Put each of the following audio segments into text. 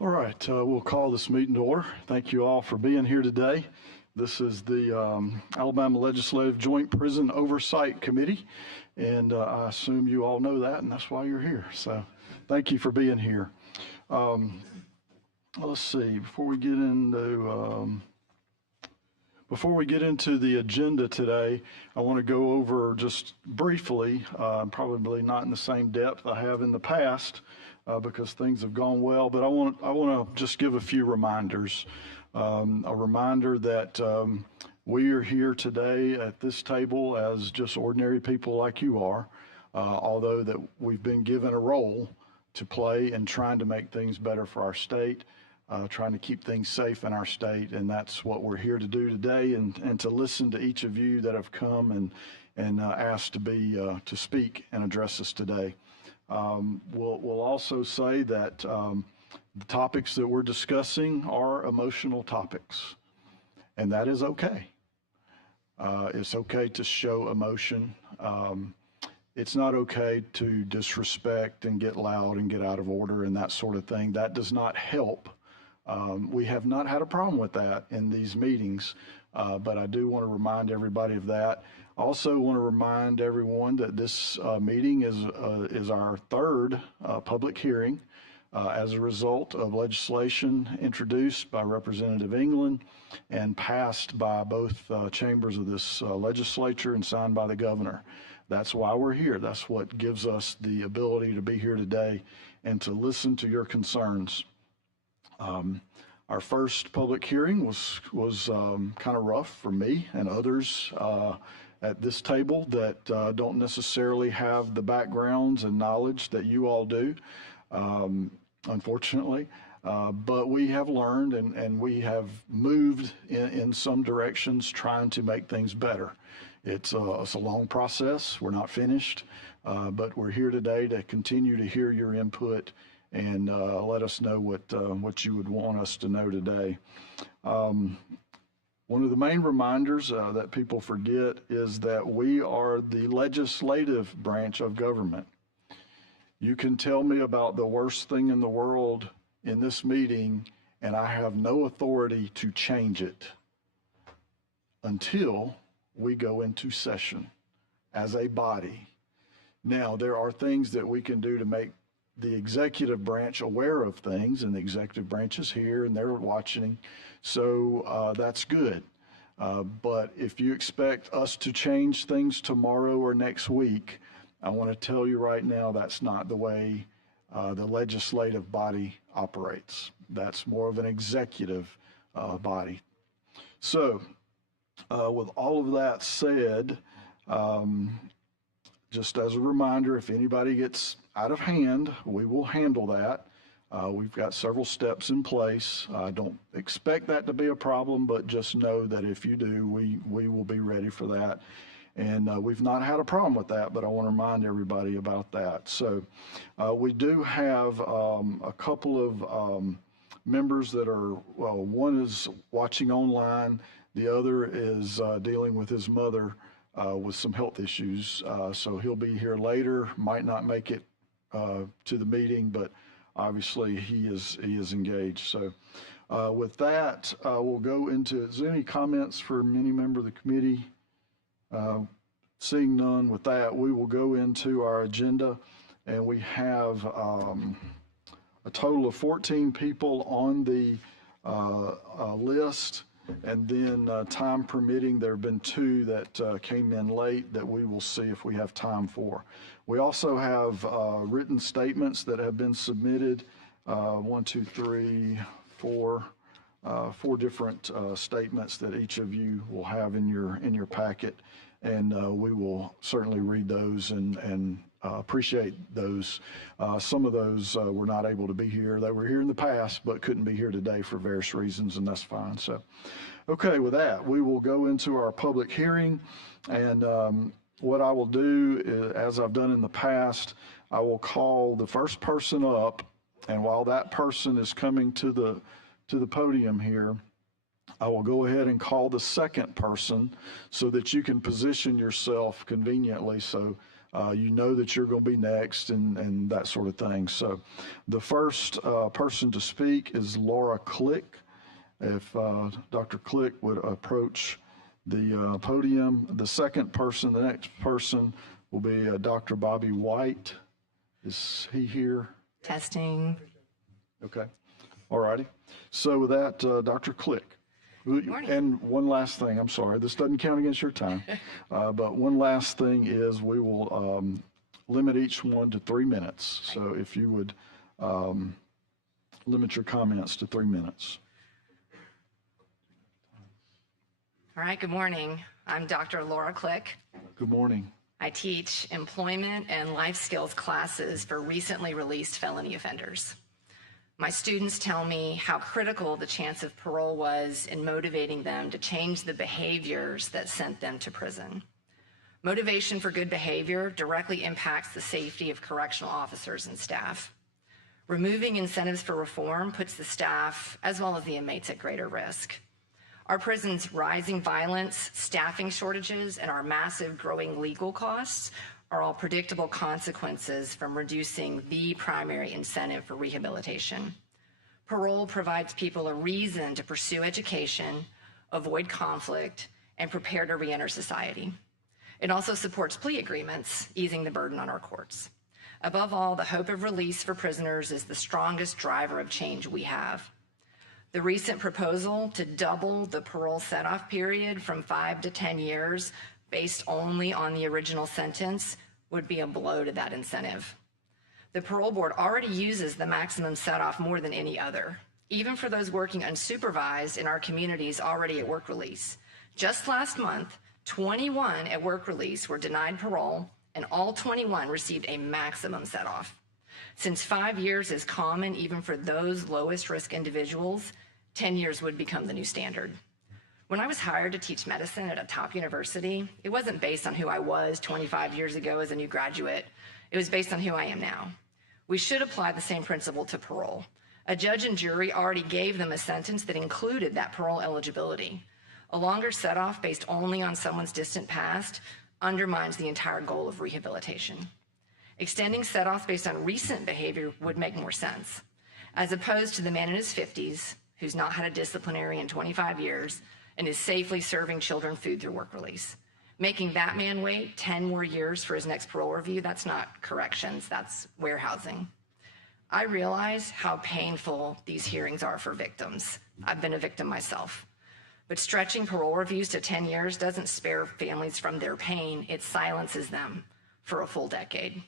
All right, we'll call this meeting to order. Thank you all for being here today. This is the Alabama Legislative Joint Prison Oversight Committee, and I assume you all know that, and that's why you're here. So thank you for being here. Let's see, before we get into the agenda today, I want to go over just briefly, probably not in the same depth I have in the past, because things have gone well, but I want to just give a few reminders. A reminder that we are here today at this table as just ordinary people like you are, although that we've been given a role to play in trying to make things better for our state, trying to keep things safe in our state, and that's what we're here to do today, and to listen to each of you that have come and asked to speak and address us today. We'll also say that the topics that we're discussing are emotional topics, and that is okay. It's okay to show emotion. It's not okay to disrespect and get loud and get out of order and that sort of thing. That does not help. We have not had a problem with that in these meetings, but I do want to remind everybody of that. I also want to remind everyone that this meeting is our third public hearing as a result of legislation introduced by Representative England and passed by both chambers of this legislature and signed by the governor. That's why we're here. That's what gives us the ability to be here today and to listen to your concerns. Our first public hearing was kind of rough for me and others at this table that don't necessarily have the backgrounds and knowledge that you all do, unfortunately. But we have learned and we have moved in some directions trying to make things better. It's a long process. We're not finished, but we're here today to continue to hear your input and let us know what you would want us to know today. One of the main reminders that people forget is that we are the legislative branch of government. You can tell me about the worst thing in the world in this meeting, and I have no authority to change it until we go into session as a body. Now, there are things that we can do to make the executive branch aware of things, and the executive branch is here and they're watching, so that's good. But if you expect us to change things tomorrow or next week, I want to tell you right now that's not the way the legislative body operates. That's more of an executive body. So with all of that said, just as a reminder, if anybody gets out of hand, we will handle that. We've got several steps in place. I don't expect that to be a problem, but just know that if you do, we will be ready for that. And we've not had a problem with that, but I want to remind everybody about that. So we do have a couple of members that are, well, one is watching online. The other is dealing with his mother with some health issues. So he'll be here later, might not make it to the meeting, but obviously he is engaged. So with that, we'll go into, is there any comments from any member of the committee? Seeing none, with that, we will go into our agenda, and we have a total of 14 people on the list, and then time permitting, there have been 2 that came in late that we will see if we have time for. We also have written statements that have been submitted, 1, 2, 3, 4, 4 different statements that each of you will have in your packet, and we will certainly read those and appreciate those. Some of those were not able to be here. They were here in the past, but couldn't be here today for various reasons, and that's fine. So, okay, with that, we will go into our public hearing, and what I will do is, as I've done in the past, I will call the first person up, and while that person is coming to the podium here, I will go ahead and call the second person so that you can position yourself conveniently so you know that you're going to be next and that sort of thing. So the first person to speak is Laura Click. If Dr. Click would approach the podium. The second person, the next person will be Dr. Bobby White. Is he here? Testing. Okay. All righty. So with that, Dr. Click. And one last thing, I'm sorry, this doesn't count against your time, but one last thing is we will limit each one to 3 minutes. So if you would limit your comments to 3 minutes. All right, good morning. I'm Dr. Laura Click. Good morning. I teach employment and life skills classes for recently released felony offenders. My students tell me how critical the chance of parole was in motivating them to change the behaviors that sent them to prison. Motivation for good behavior directly impacts the safety of correctional officers and staff. Removing incentives for reform puts the staff, as well as the inmates, at greater risk. Our prison's rising violence, staffing shortages, and our massive growing legal costs are all predictable consequences from reducing the primary incentive for rehabilitation. Parole provides people a reason to pursue education, avoid conflict, and prepare to reenter society. It also supports plea agreements, easing the burden on our courts. Above all, the hope of release for prisoners is the strongest driver of change we have. The recent proposal to double the parole set-off period from 5 to 10 years based only on the original sentence would be a blow to that incentive. The parole board already uses the maximum set-off more than any other, even for those working unsupervised in our communities already at work release. Just last month, 21 at work release were denied parole, and all 21 received a maximum set-off. Since 5 years is common even for those lowest risk individuals, 10 years would become the new standard. When I was hired to teach medicine at a top university, it wasn't based on who I was 25 years ago as a new graduate. It was based on who I am now. We should apply the same principle to parole. A judge and jury already gave them a sentence that included that parole eligibility. A longer set-off based only on someone's distant past undermines the entire goal of rehabilitation. Extending set-offs based on recent behavior would make more sense, as opposed to the man in his 50s who's not had a disciplinary in 25 years and is safely serving children food through work release. Making that man wait 10 more years for his next parole review, that's not corrections, that's warehousing. I realize how painful these hearings are for victims. I've been a victim myself. But stretching parole reviews to 10 years doesn't spare families from their pain, it silences them for a full decade.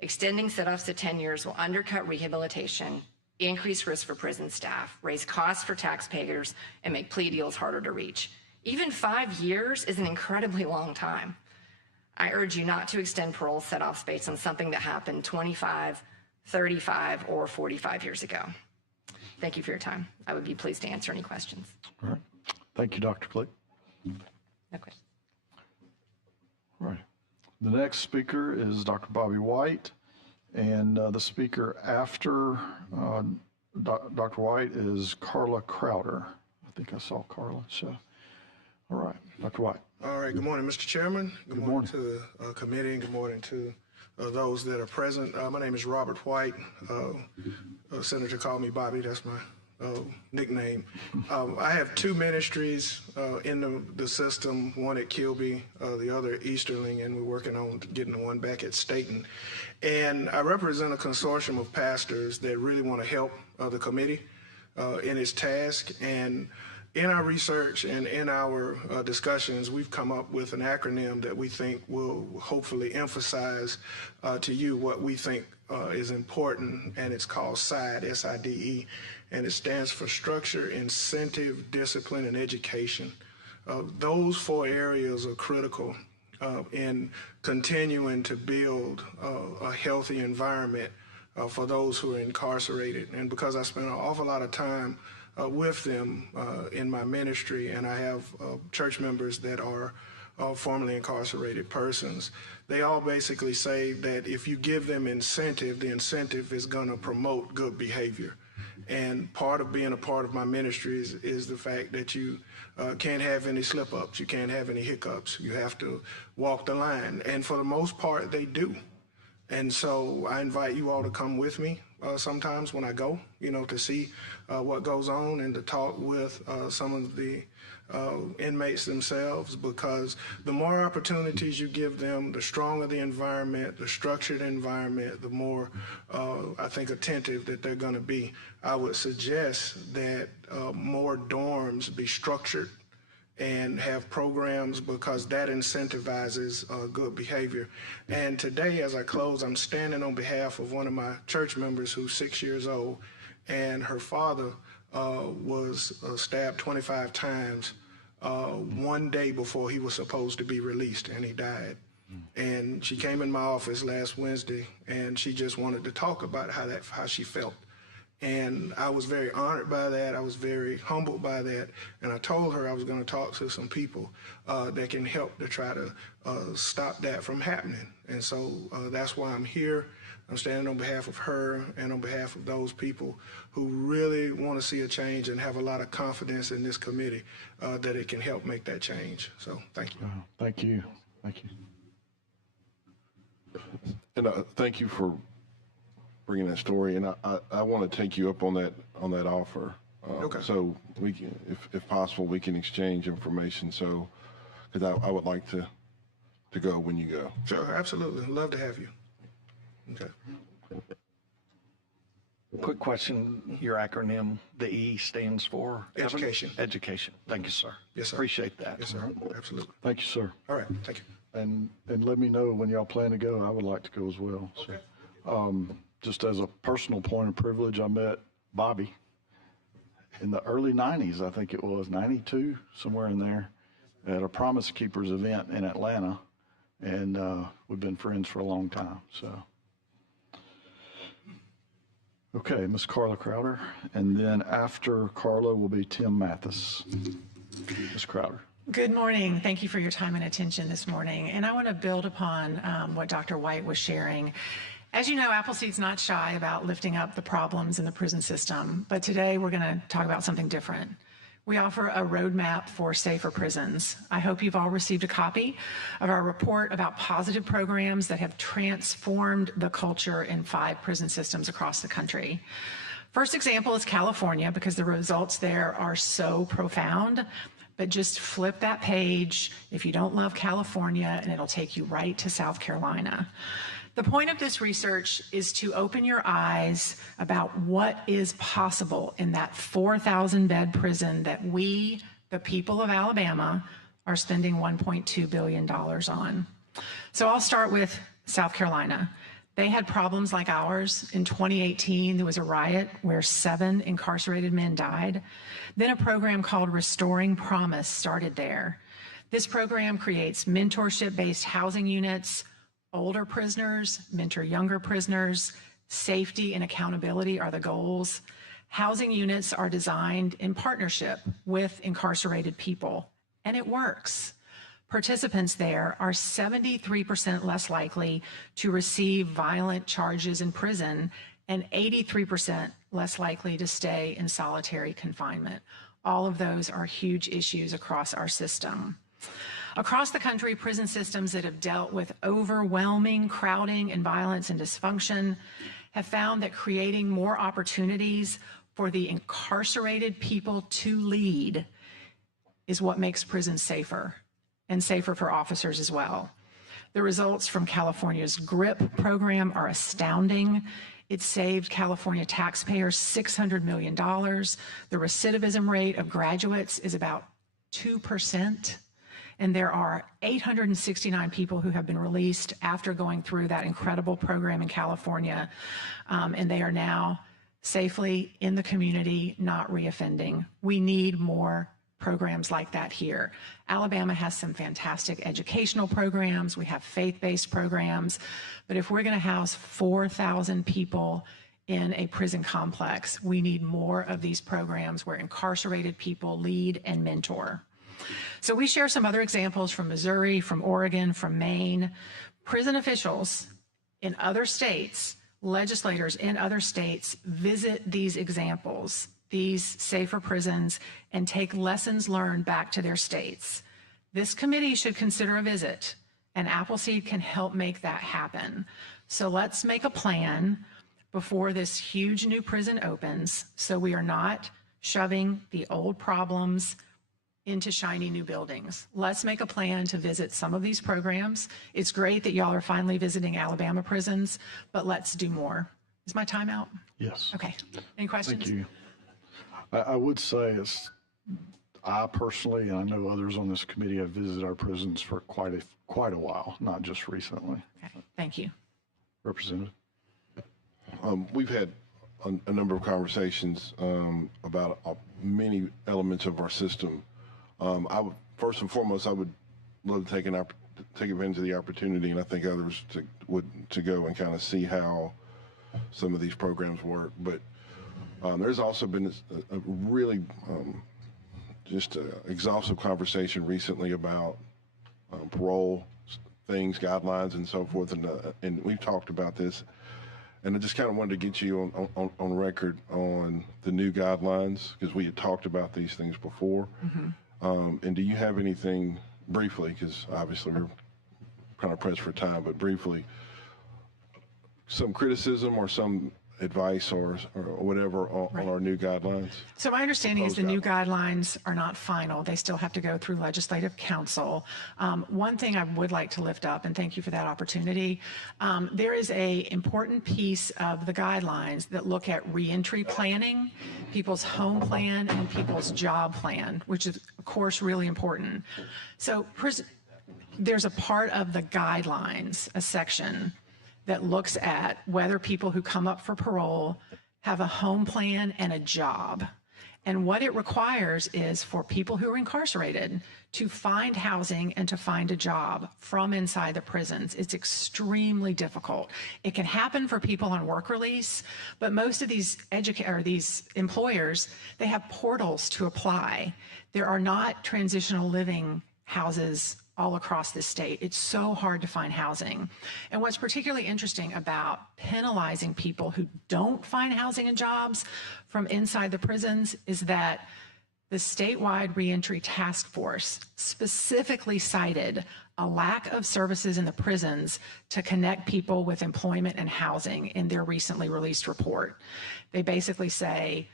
Extending set-offs to 10 years will undercut rehabilitation, increase risk for prison staff, raise costs for taxpayers, and make plea deals harder to reach. Even 5 years is an incredibly long time. I urge you not to extend parole set-offs based on something that happened 25, 35, or 45 years ago. Thank you for your time. I would be pleased to answer any questions. All right. Thank you, Dr. Click. No questions. All right. The next speaker is Dr. Bobby White, and the speaker after Dr. White is Carla Crowder. I think I saw Carla, so. All right, Dr. White. All right, good morning, Mr. Chairman. Good morning to the committee, and good morning to those that are present. My name is Robert White. Senator called me Bobby, that's my nickname. I have two ministries in the system, one at Kilby, the other at Easterling, and we're working on getting the one back at Staten. And I represent a consortium of pastors that really want to help the committee in its task. And in our research and in our discussions, we've come up with an acronym that we think will hopefully emphasize to you what we think is important, and it's called SIDE, S-I-D-E, and it stands for Structure, Incentive, Discipline, and Education. Those four areas are critical in continuing to build a healthy environment for those who are incarcerated. And because I spent an awful lot of time with them in my ministry, and I have church members that are formerly incarcerated persons, they all basically say that if you give them incentive, the incentive is going to promote good behavior. And part of being a part of my ministry is the fact that you can't have any slip-ups, you can't have any hiccups. You have to walk the line. And for the most part, they do. And so I invite you all to come with me sometimes when I go, to see what goes on and to talk with some of the inmates themselves, because the more opportunities you give them, the stronger the environment, the structured environment, the more, I think, attentive that they're going to be. I would suggest that more dorms be structured and have programs, because that incentivizes good behavior. And today, as I close, I'm standing on behalf of one of my church members who's 6 years old, and her father was stabbed 25 times one day before he was supposed to be released, and he died. And she came in my office last Wednesday, and she just wanted to talk about how she felt. And I was very honored by that. I was very humbled by that. And I told her I was going to talk to some people that can help to try to stop that from happening. And so that's why I'm here. I'm standing on behalf of her and on behalf of those people who really want to see a change and have a lot of confidence in this committee that it can help make that change. So thank you. Thank you. Thank you. And thank you for bringing that story. And I want to take you up on that offer. Okay. So we can, if possible, we can exchange information. So, because I would like to go when you go. Sure, absolutely. Love to have you. Okay. Quick question, your acronym, the E stands for? Education. Education. Thank you, sir. Yes, sir. Appreciate that. Yes, sir. Absolutely. Thank you, sir. All right. Thank you. And let me know when y'all plan to go. I would like to go as well. Okay. So, just as a personal point of privilege, I met Bobby in the early 90s, I think it was, 92, somewhere in there, at a Promise Keepers event in Atlanta. And we've been friends for a long time, so. Okay, Ms. Carla Crowder, and then after Carla will be Tim Matthysse. Ms. Crowder. Good morning. Thank you for your time and attention this morning. And I want to build upon what Dr. White was sharing. As you know, Appleseed's not shy about lifting up the problems in the prison system, but today we're going to talk about something different. We offer a roadmap for safer prisons. I hope you've all received a copy of our report about positive programs that have transformed the culture in 5 prison systems across the country. First example is California, because the results there are so profound. But just flip that page if you don't love California, and it'll take you right to South Carolina. The point of this research is to open your eyes about what is possible in that 4,000-bed prison that we, the people of Alabama, are spending $1.2 billion on. So I'll start with South Carolina. They had problems like ours. In 2018, there was a riot where 7 incarcerated men died. Then a program called Restoring Promise started there. This program creates mentorship-based housing units. Older prisoners mentor younger prisoners. Safety and accountability are the goals. Housing units are designed in partnership with incarcerated people, and it works. Participants there are 73% less likely to receive violent charges in prison and 83% less likely to stay in solitary confinement. All of those are huge issues across our system. Across the country, prison systems that have dealt with overwhelming crowding and violence and dysfunction have found that creating more opportunities for the incarcerated people to lead is what makes prisons safer, and safer for officers as well. The results from California's GRIP program are astounding. It saved California taxpayers $600 million. The recidivism rate of graduates is about 2%. And there are 869 people who have been released after going through that incredible program in California. And they are now safely in the community, not reoffending. We need more programs like that here. Alabama has some fantastic educational programs. We have faith-based programs. But if we're going to house 4,000 people in a prison complex, we need more of these programs where incarcerated people lead and mentor. So we share some other examples from Missouri, from Oregon, from Maine. Prison officials in other states legislators in other states visit these examples, these safer prisons, and take lessons learned back to their states. This committee should consider a visit, and Appleseed can help make that happen. So let's make a plan before this huge new prison opens, so we are not shoving the old problems into shiny new buildings. Let's make a plan to visit some of these programs. It's great that y'all are finally visiting Alabama prisons, but let's do more. Is my time out? Yes. Okay. Any questions? Thank you. I would say I personally, and I know others on this committee, have visited our prisons for quite a while, not just recently. Okay. Thank you. Representative. We've had a number of conversations about many elements of our system. First and foremost, I would love to take advantage of the opportunity, and I think others to go and kind of see how some of these programs work. But there's also been a really just exhaustive conversation recently about parole things, guidelines, and so forth, and we've talked about this. And I just kind of wanted to get you on record on the new guidelines, because we had talked about these things before. Mm-hmm. And do you have anything briefly, because obviously we're kind of pressed for time, but briefly, some criticism or some advice or whatever on our new guidelines? So my understanding is the new guidelines are not final. They still have to go through Legislative Council. One thing I would like to lift up, and thank you for that opportunity, there is a important piece of the guidelines that look at reentry planning, people's home plan, and people's job plan, which is, of course, really important. So there's a part of the guidelines, a section that looks at whether people who come up for parole have a home plan and a job. And what it requires is for people who are incarcerated to find housing and to find a job from inside the prisons. It's extremely difficult. It can happen for people on work release, but most of these these employers, they have portals to apply. There are not transitional living houses all across the state. It's so hard to find housing. And what's particularly interesting about penalizing people who don't find housing and jobs from inside the prisons is that the statewide reentry task force specifically cited a lack of services in the prisons to connect people with employment and housing in their recently released report. They basically say,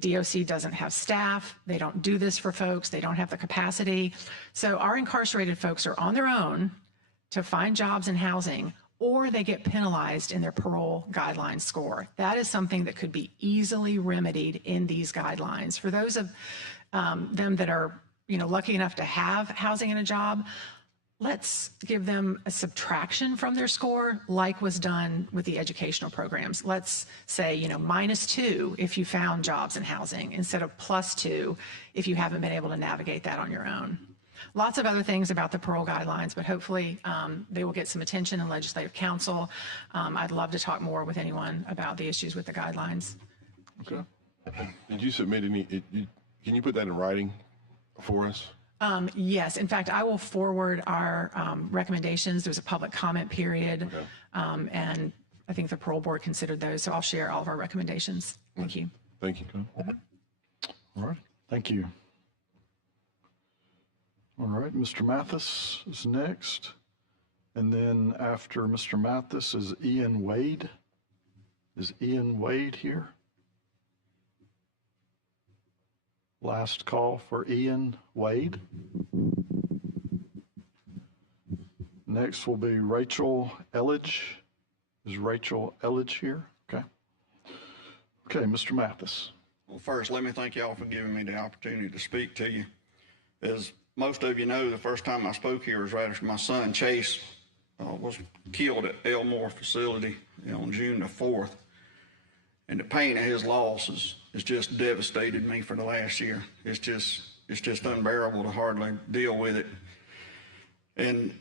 DOC doesn't have staff, they don't do this for folks, they don't have the capacity. So our incarcerated folks are on their own to find jobs and housing, or they get penalized in their parole guideline score. That is something that could be easily remedied in these guidelines. For those of them that are lucky enough to have housing and a job, let's give them a subtraction from their score, like was done with the educational programs. Let's say, -2 if you found jobs and housing, instead of +2 if you haven't been able to navigate that on your own. Lots of other things about the parole guidelines, but hopefully they will get some attention in Legislative Council. I'd love to talk more with anyone about the issues with the guidelines. Okay. Did you submit any, can you put that in writing for us? Yes. In fact, I will forward our recommendations. There's a public comment period, Okay. And I think the parole board considered those. So I'll share all of our recommendations. Thank you. Thank you. All right. Thank you. All right. Mr. Matthysse is next. And then after Mr. Matthysse is Ian Wade. Is Ian Wade here? Last call for Ian Wade. Next will be Rachel Elledge. Is Rachel Elledge here? Okay. Okay, Mr. Matthysse. Well, first, let me thank y'all for giving me the opportunity to speak to you. As most of you know, the first time I spoke here was right after my son Chase was killed at Elmore facility on June the 4th. And the pain of his loss has just devastated me for the last year. It's just unbearable to hardly deal with it. And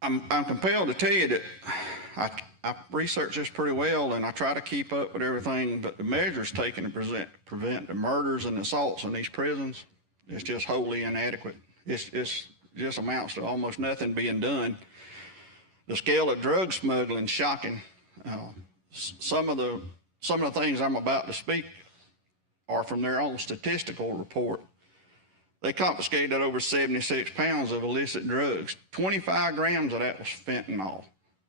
I'm compelled to tell you that I researched this pretty well, and I try to keep up with everything, but the measures taken to prevent the murders and assaults in these prisons is just wholly inadequate. It's just amounts to almost nothing being done. The scale of drug smuggling is shocking. some of the things I'm about to speak are from their own statistical report. They confiscated over 76 pounds of illicit drugs. 25 grams of that was fentanyl.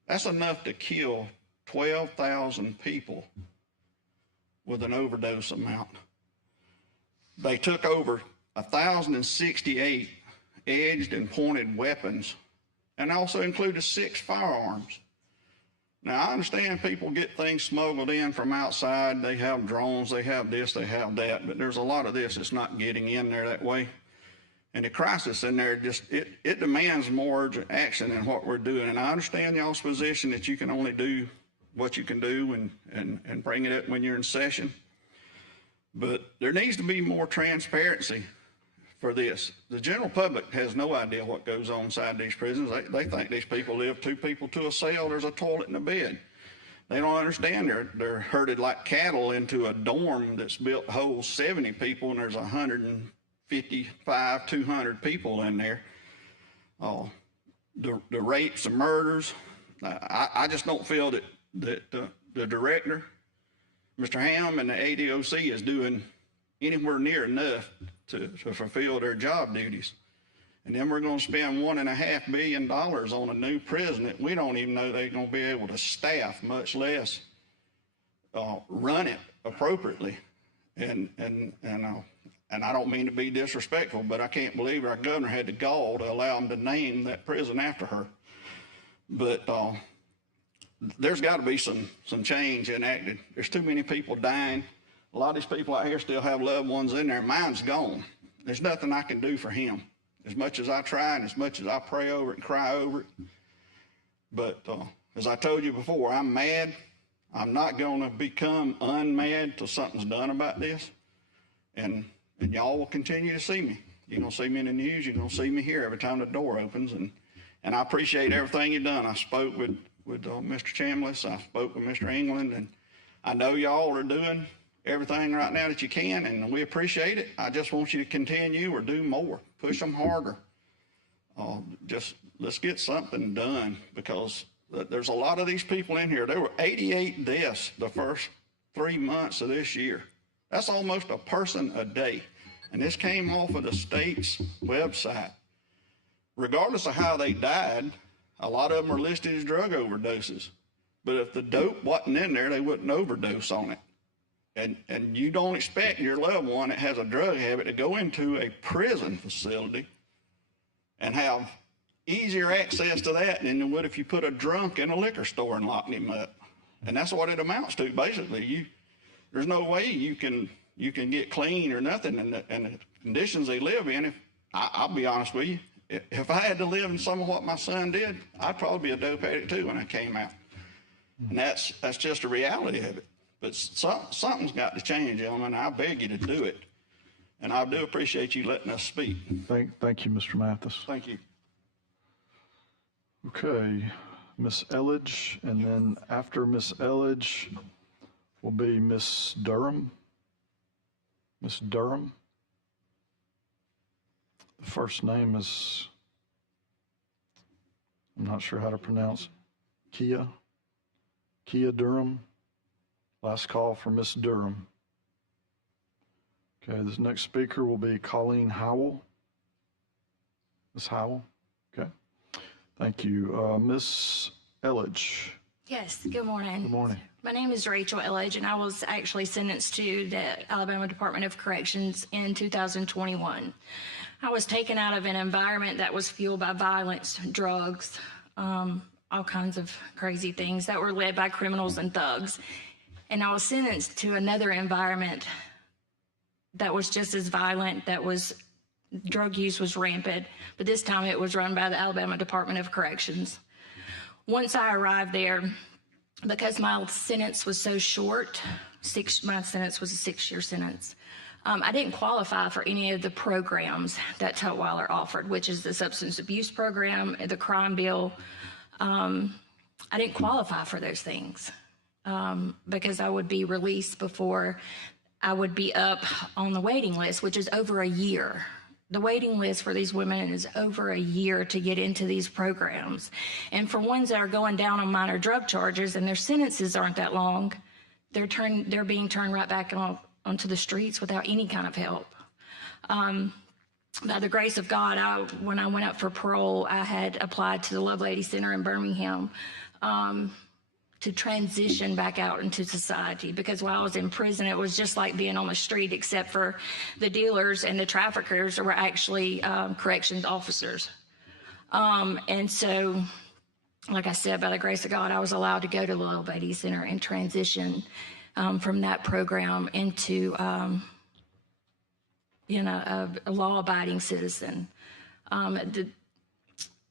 That's enough to kill 12,000 people with an overdose amount. They took over 1,068 edged and pointed weapons, and also included 6 firearms. Now, I understand people get things smuggled in from outside. They have drones, they have this, they have that, but there's a lot of this that's not getting in there that way. And the crisis in there it demands more urgent action than what we're doing. And I understand y'all's position that you can only do what you can do and bring it up when you're in session. But there needs to be more transparency for this. The general public has no idea what goes on inside these prisons. They think these people live 2 people to a cell, there's a toilet and a bed. They don't understand they're herded like cattle into a dorm that's built to hold 70 people, and there's 155, 200 people in there. The rapes, the murders. I just don't feel that the director, Mr. Ham, and the ADOC is doing anywhere near enough to fulfill their job duties. And then we're going to spend $1.5 billion on a new prison that we don't even know they're going to be able to staff, much less run it appropriately. And I don't mean to be disrespectful, but I can't believe our governor had the gall to allow him to name that prison after her. But there's got to be some change enacted. There's too many people dying. A lot of these people out here still have loved ones in there. Mine's gone. There's nothing I can do for him, as much as I try and as much as I pray over it and cry over it. But as I told you before, I'm mad. I'm not going to become unmad till something's done about this. And y'all will continue to see me. You're going to see me in the news. You're going to see me here every time the door opens. And I appreciate everything you've done. I spoke with Mr. Chambliss. I spoke with Mr. England. And I know y'all are doing everything right now that you can, and we appreciate it. I just want you to continue or do more. Push them harder. Just let's get something done, because there's a lot of these people in here. There were 88 deaths the first 3 months of this year. That's almost a person a day. And this came off of the state's website. Regardless of how they died, a lot of them are listed as drug overdoses. But if the dope wasn't in there, they wouldn't overdose on it. And you don't expect your loved one that has a drug habit to go into a prison facility and have easier access to that than you would if you put a drunk in a liquor store and locked him up. And that's what it amounts to, basically. There's no way you can get clean or nothing, and the conditions they live in. I'll be honest with you, if I had to live in some of what my son did, I'd probably be a dope addict too when I came out. And that's just a reality of it. But something's got to change, gentlemen. I beg you to do it. And I do appreciate you letting us speak. Thank you, Mr. Matthysse. Thank you. Okay, Miss Elledge, and then after Miss Elledge will be Miss Durham. Miss Durham. The first name is, I'm not sure how to pronounce it. Kia Durham. Last call for Miss Durham. Okay, this next speaker will be Colleen Howell. Miss Howell, okay. Thank you. Miss Elledge. Yes, good morning. Good morning. My name is Rachel Elledge, and I was actually sentenced to the Alabama Department of Corrections in 2021. I was taken out of an environment that was fueled by violence, drugs, all kinds of crazy things that were led by criminals and thugs. And I was sentenced to another environment that was just as violent, drug use was rampant, but this time it was run by the Alabama Department of Corrections. Once I arrived there, because my sentence was so short, my sentence was a 6-year sentence, I didn't qualify for any of the programs that Tutwiler offered, which is the substance abuse program, the crime bill. I didn't qualify for those things. Because I would be released before I would be up on the waiting list, which is over a year. The waiting list for these women is over a year to get into these programs. And for ones that are going down on minor drug charges and their sentences aren't that long, they're being turned right back onto the streets without any kind of help. By the grace of God, when I went up for parole, I had applied to the Love Lady Center in Birmingham to transition back out into society, because while I was in prison, it was just like being on the street, except for the dealers and the traffickers were actually corrections officers. And so, like I said, by the grace of God, I was allowed to go to the Love Lady Center and transition from that program into a law-abiding citizen.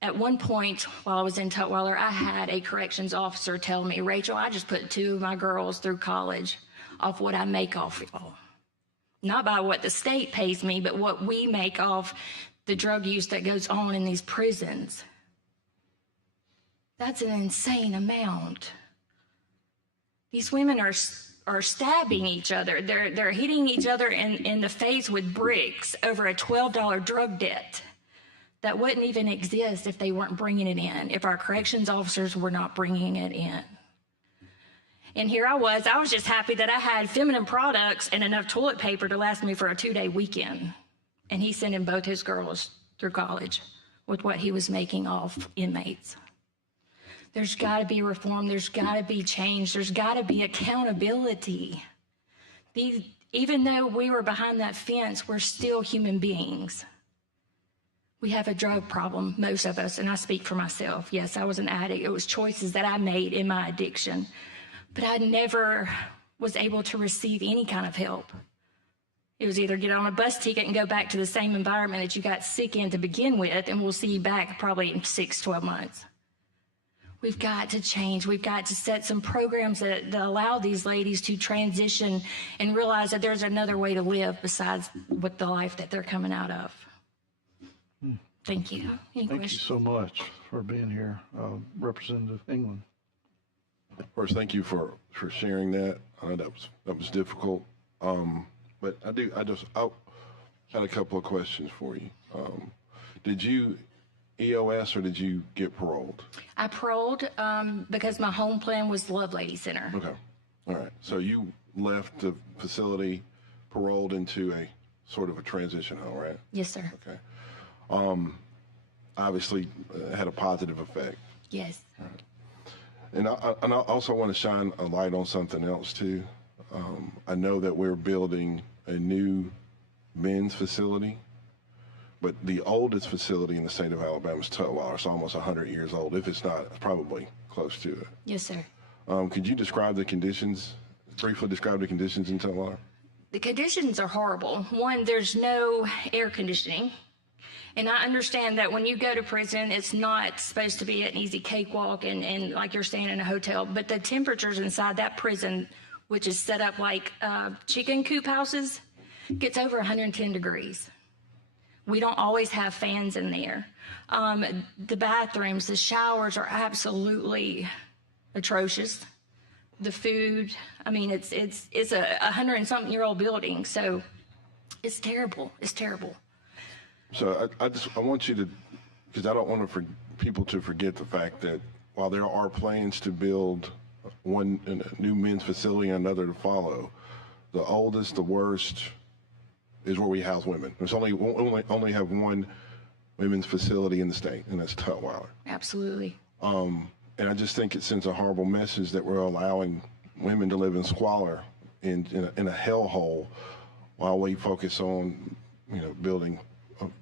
At one point, while I was in Tutwiler, I had a corrections officer tell me, "Rachel, I just put 2 of my girls through college off what I make off y'all. Not by what the state pays me, but what we make off the drug use that goes on in these prisons." That's an insane amount. These women are stabbing each other. They're hitting each other in the face with bricks over a $12 drug debt that wouldn't even exist if they weren't bringing it in, if our corrections officers were not bringing it in. And here I was just happy that I had feminine products and enough toilet paper to last me for a 2-day weekend. And he's sending both his girls through college with what he was making off inmates. There's got to be reform. There's got to be change. There's got to be accountability. Even though we were behind that fence, we're still human beings. We have a drug problem, most of us, and I speak for myself. Yes, I was an addict. It was choices that I made in my addiction. But I never was able to receive any kind of help. It was either get on a bus ticket and go back to the same environment that you got sick in to begin with, and we'll see you back probably in 6, 12 months. We've got to change. We've got to set some programs that allow these ladies to transition and realize that there's another way to live besides with the life that they're coming out of. Thank you. Thank you so much for being here, Representative England. First, thank you for sharing that. That was difficult. But I had a couple of questions for you. Did you EOS or did you get paroled? I paroled because my home plan was the Love Lady Center. Okay. All right. So you left the facility, paroled into a sort of a transition home, right? Yes, sir. Okay. Obviously had a positive effect. Yes. Right. And I also want to shine a light on something else too. I know that we're building a new men's facility, but the oldest facility in the state of Alabama is Tutwiler. It's almost 100 years old. If it's not, it's probably close to it. Yes, sir. Could you briefly describe the conditions in Tutwiler? The conditions are horrible. One, there's no air conditioning. And I understand that when you go to prison, it's not supposed to be an easy cakewalk and like you're staying in a hotel, but the temperatures inside that prison, which is set up like chicken coop houses, gets over 110 degrees. We don't always have fans in there. The bathrooms, the showers are absolutely atrocious. The food, I mean, it's a 100-something-year-old building, so it's terrible. It's terrible. So I want you to, because I don't want people to forget the fact that while there are plans to build one new men's facility and another to follow, the oldest, the worst is where we house women. There's only have one women's facility in the state, and that's Tutwiler. Absolutely. And I just think it sends a horrible message that we're allowing women to live in squalor in a hellhole while we focus on building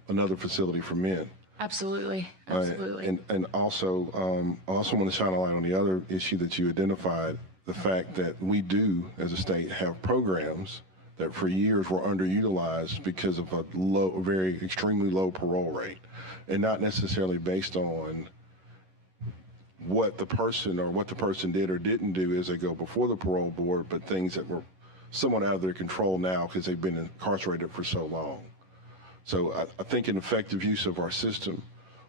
another facility for men. Absolutely. Absolutely. And also, I also want to shine a light on the other issue that you identified, the fact that we do, as a state, have programs that for years were underutilized because of a very extremely low parole rate, and not necessarily based on what the person did or didn't do as they go before the parole board, but things that were somewhat out of their control now because they've been incarcerated for so long. So I think an effective use of our system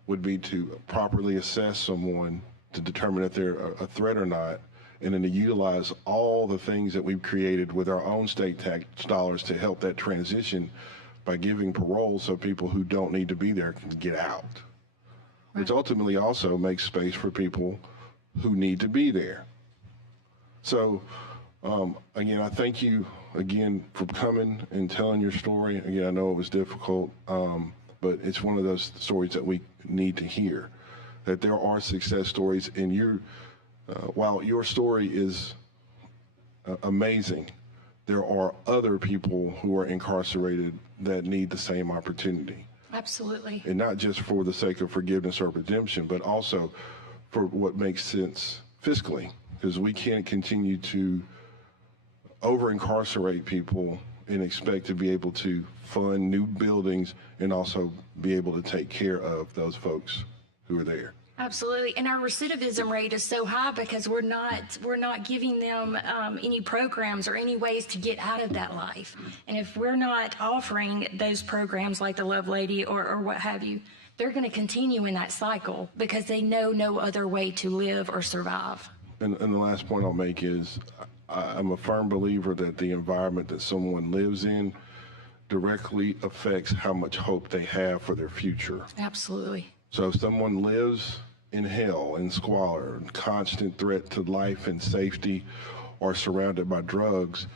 would be to properly assess someone to determine if they're a threat or not, and then to utilize all the things that we've created with our own state tax dollars to help that transition, by giving parole so people who don't need to be there can get out, which ultimately also makes space for people who need to be there. So, again, I thank you again for coming and telling your story. Again, I know it was difficult, but it's one of those stories that we need to hear, that there are success stories, and while your story is amazing, there are other people who are incarcerated that need the same opportunity. Absolutely. And not just for the sake of forgiveness or redemption, but also for what makes sense fiscally, because we can't continue to over-incarcerate people and expect to be able to fund new buildings and also be able to take care of those folks who are there. Absolutely, and our recidivism rate is so high because we're not giving them any programs or any ways to get out of that life. And if we're not offering those programs like the Love Lady or what have you, they're going to continue in that cycle because they know no other way to live or survive. And the last point I'll make is I'm a firm believer that the environment that someone lives in directly affects how much hope they have for their future. Absolutely. So if someone lives in hell and squalor and constant threat to life and safety, or surrounded by drugs,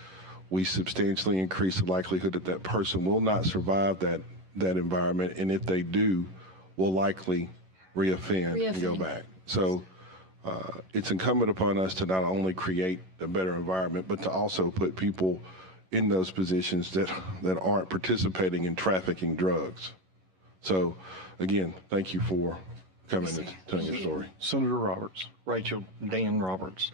we substantially increase the likelihood that that person will not survive that environment, and if they do, will likely reoffend and go back. So it's incumbent upon us to not only create a better environment, but to also put people in those positions that aren't participating in trafficking drugs. So again, thank you for coming and telling your story. Senator Roberts. Rachel, Dan Roberts.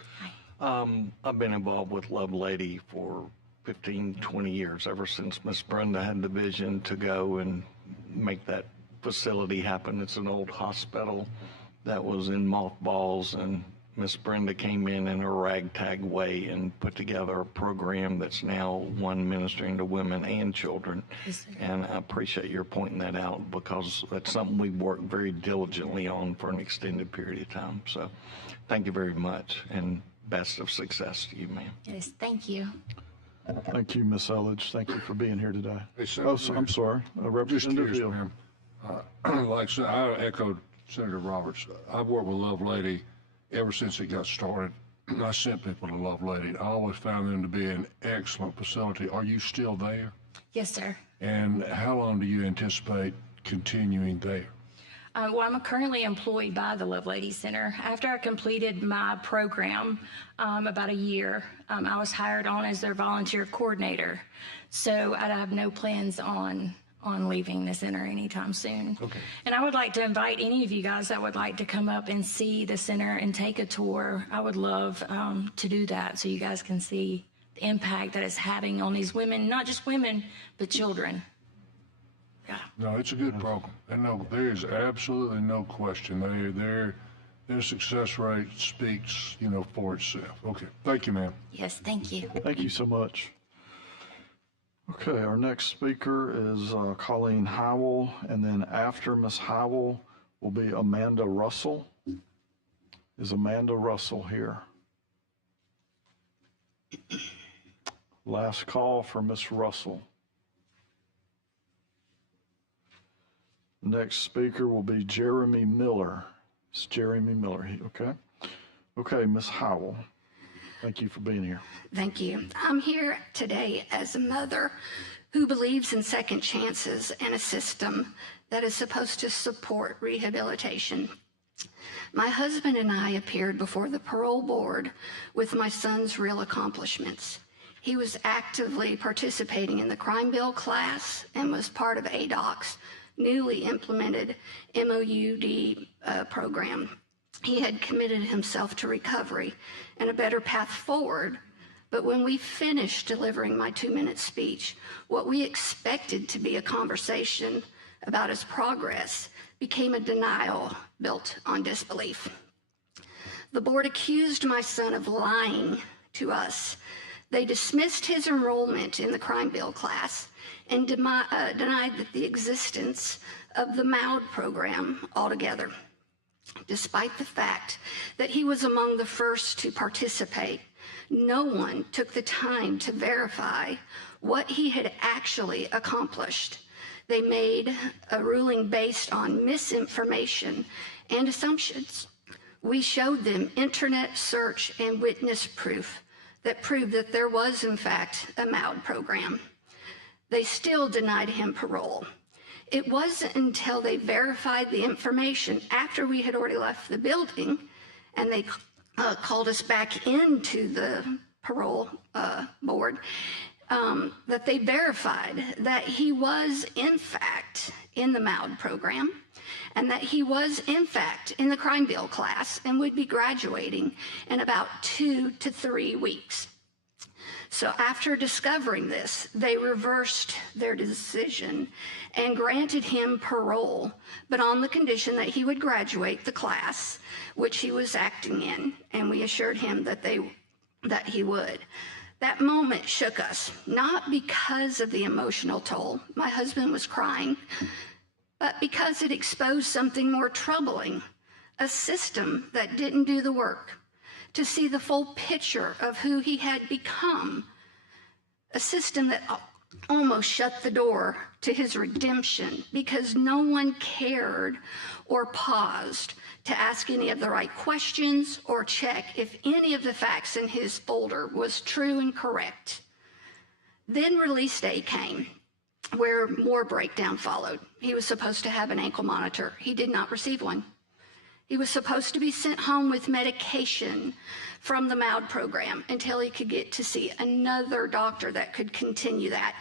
I've been involved with Love Lady for 15, 20 years, ever since Miss Brenda had the vision to go and make that facility happen. It's an old hospital that was in mothballs, and Miss Brenda came in a ragtag way and put together a program that's now one ministering to women and children. And I appreciate your pointing that out, because that's something we've worked very diligently on for an extended period of time. So thank you very much, and best of success to you, ma'am. Yes, thank you. Thank you, Ms. Elledge. Thank you for being here today. Hey, I'm sorry. Just Representative curious, Hill. ma'am. Like I said, I echoed Senator Roberts. I've worked with Love Lady ever since it got started. I sent people to Love Lady. I always found them to be an excellent facility. Are you still there? Yes, sir. And how long do you anticipate continuing there? Well, I'm currently employed by the Love Lady Center. After I completed my program, about a year, I was hired on as their volunteer coordinator. So I have no plans on leaving the center anytime soon. Okay. And I would like to invite any of you guys that would like to come up and see the center and take a tour. I would love to do that so you guys can see the impact that it's having on these women, not just women, but children. Yeah. No, it's a good program. And no, there is absolutely no question. Their success rate speaks, for itself. Okay. Thank you, ma'am. Yes, thank you. Thank you so much. Okay, our next speaker is Colleen Howell, and then after Ms. Howell will be Amanda Russell. Is Amanda Russell here? Last call for Ms. Russell. Next speaker will be Jeremy Miller. It's Jeremy Miller, okay? Okay, Ms. Howell, thank you for being here. Thank you. I'm here today as a mother who believes in second chances and a system that is supposed to support rehabilitation. My husband and I appeared before the parole board with my son's real accomplishments. He was actively participating in the crime bill class and was part of ADOC's newly implemented MOUD program. He had committed himself to recovery and a better path forward. But when we finished delivering my 2-minute speech, what we expected to be a conversation about his progress became a denial built on disbelief. The board accused my son of lying to us. They dismissed his enrollment in the crime bill class and denied the existence of the MOUD program altogether, despite the fact that he was among the first to participate. No one took the time to verify what he had actually accomplished. They made a ruling based on misinformation and assumptions. We showed them internet search and witness proof that proved that there was, in fact, a MOUD program. They still denied him parole. It wasn't until they verified the information after we had already left the building and they called us back into the parole board that they verified that he was, in fact, in the MOUD program and that he was, in fact, in the crime bill class and would be graduating in about 2 to 3 weeks. So after discovering this, they reversed their decision and granted him parole, but on the condition that he would graduate the class which he was acting in, and we assured him that he would. That moment shook us, not because of the emotional toll, my husband was crying, but because it exposed something more troubling, a system that didn't do the work. To see the full picture of who he had become, a system that almost shut the door to his redemption because no one cared or paused to ask any of the right questions or check if any of the facts in his folder was true and correct. Then release day came, where more breakdown followed. He was supposed to have an ankle monitor. He did not receive one. He was supposed to be sent home with medication from the MOUD program until he could get to see another doctor that could continue that.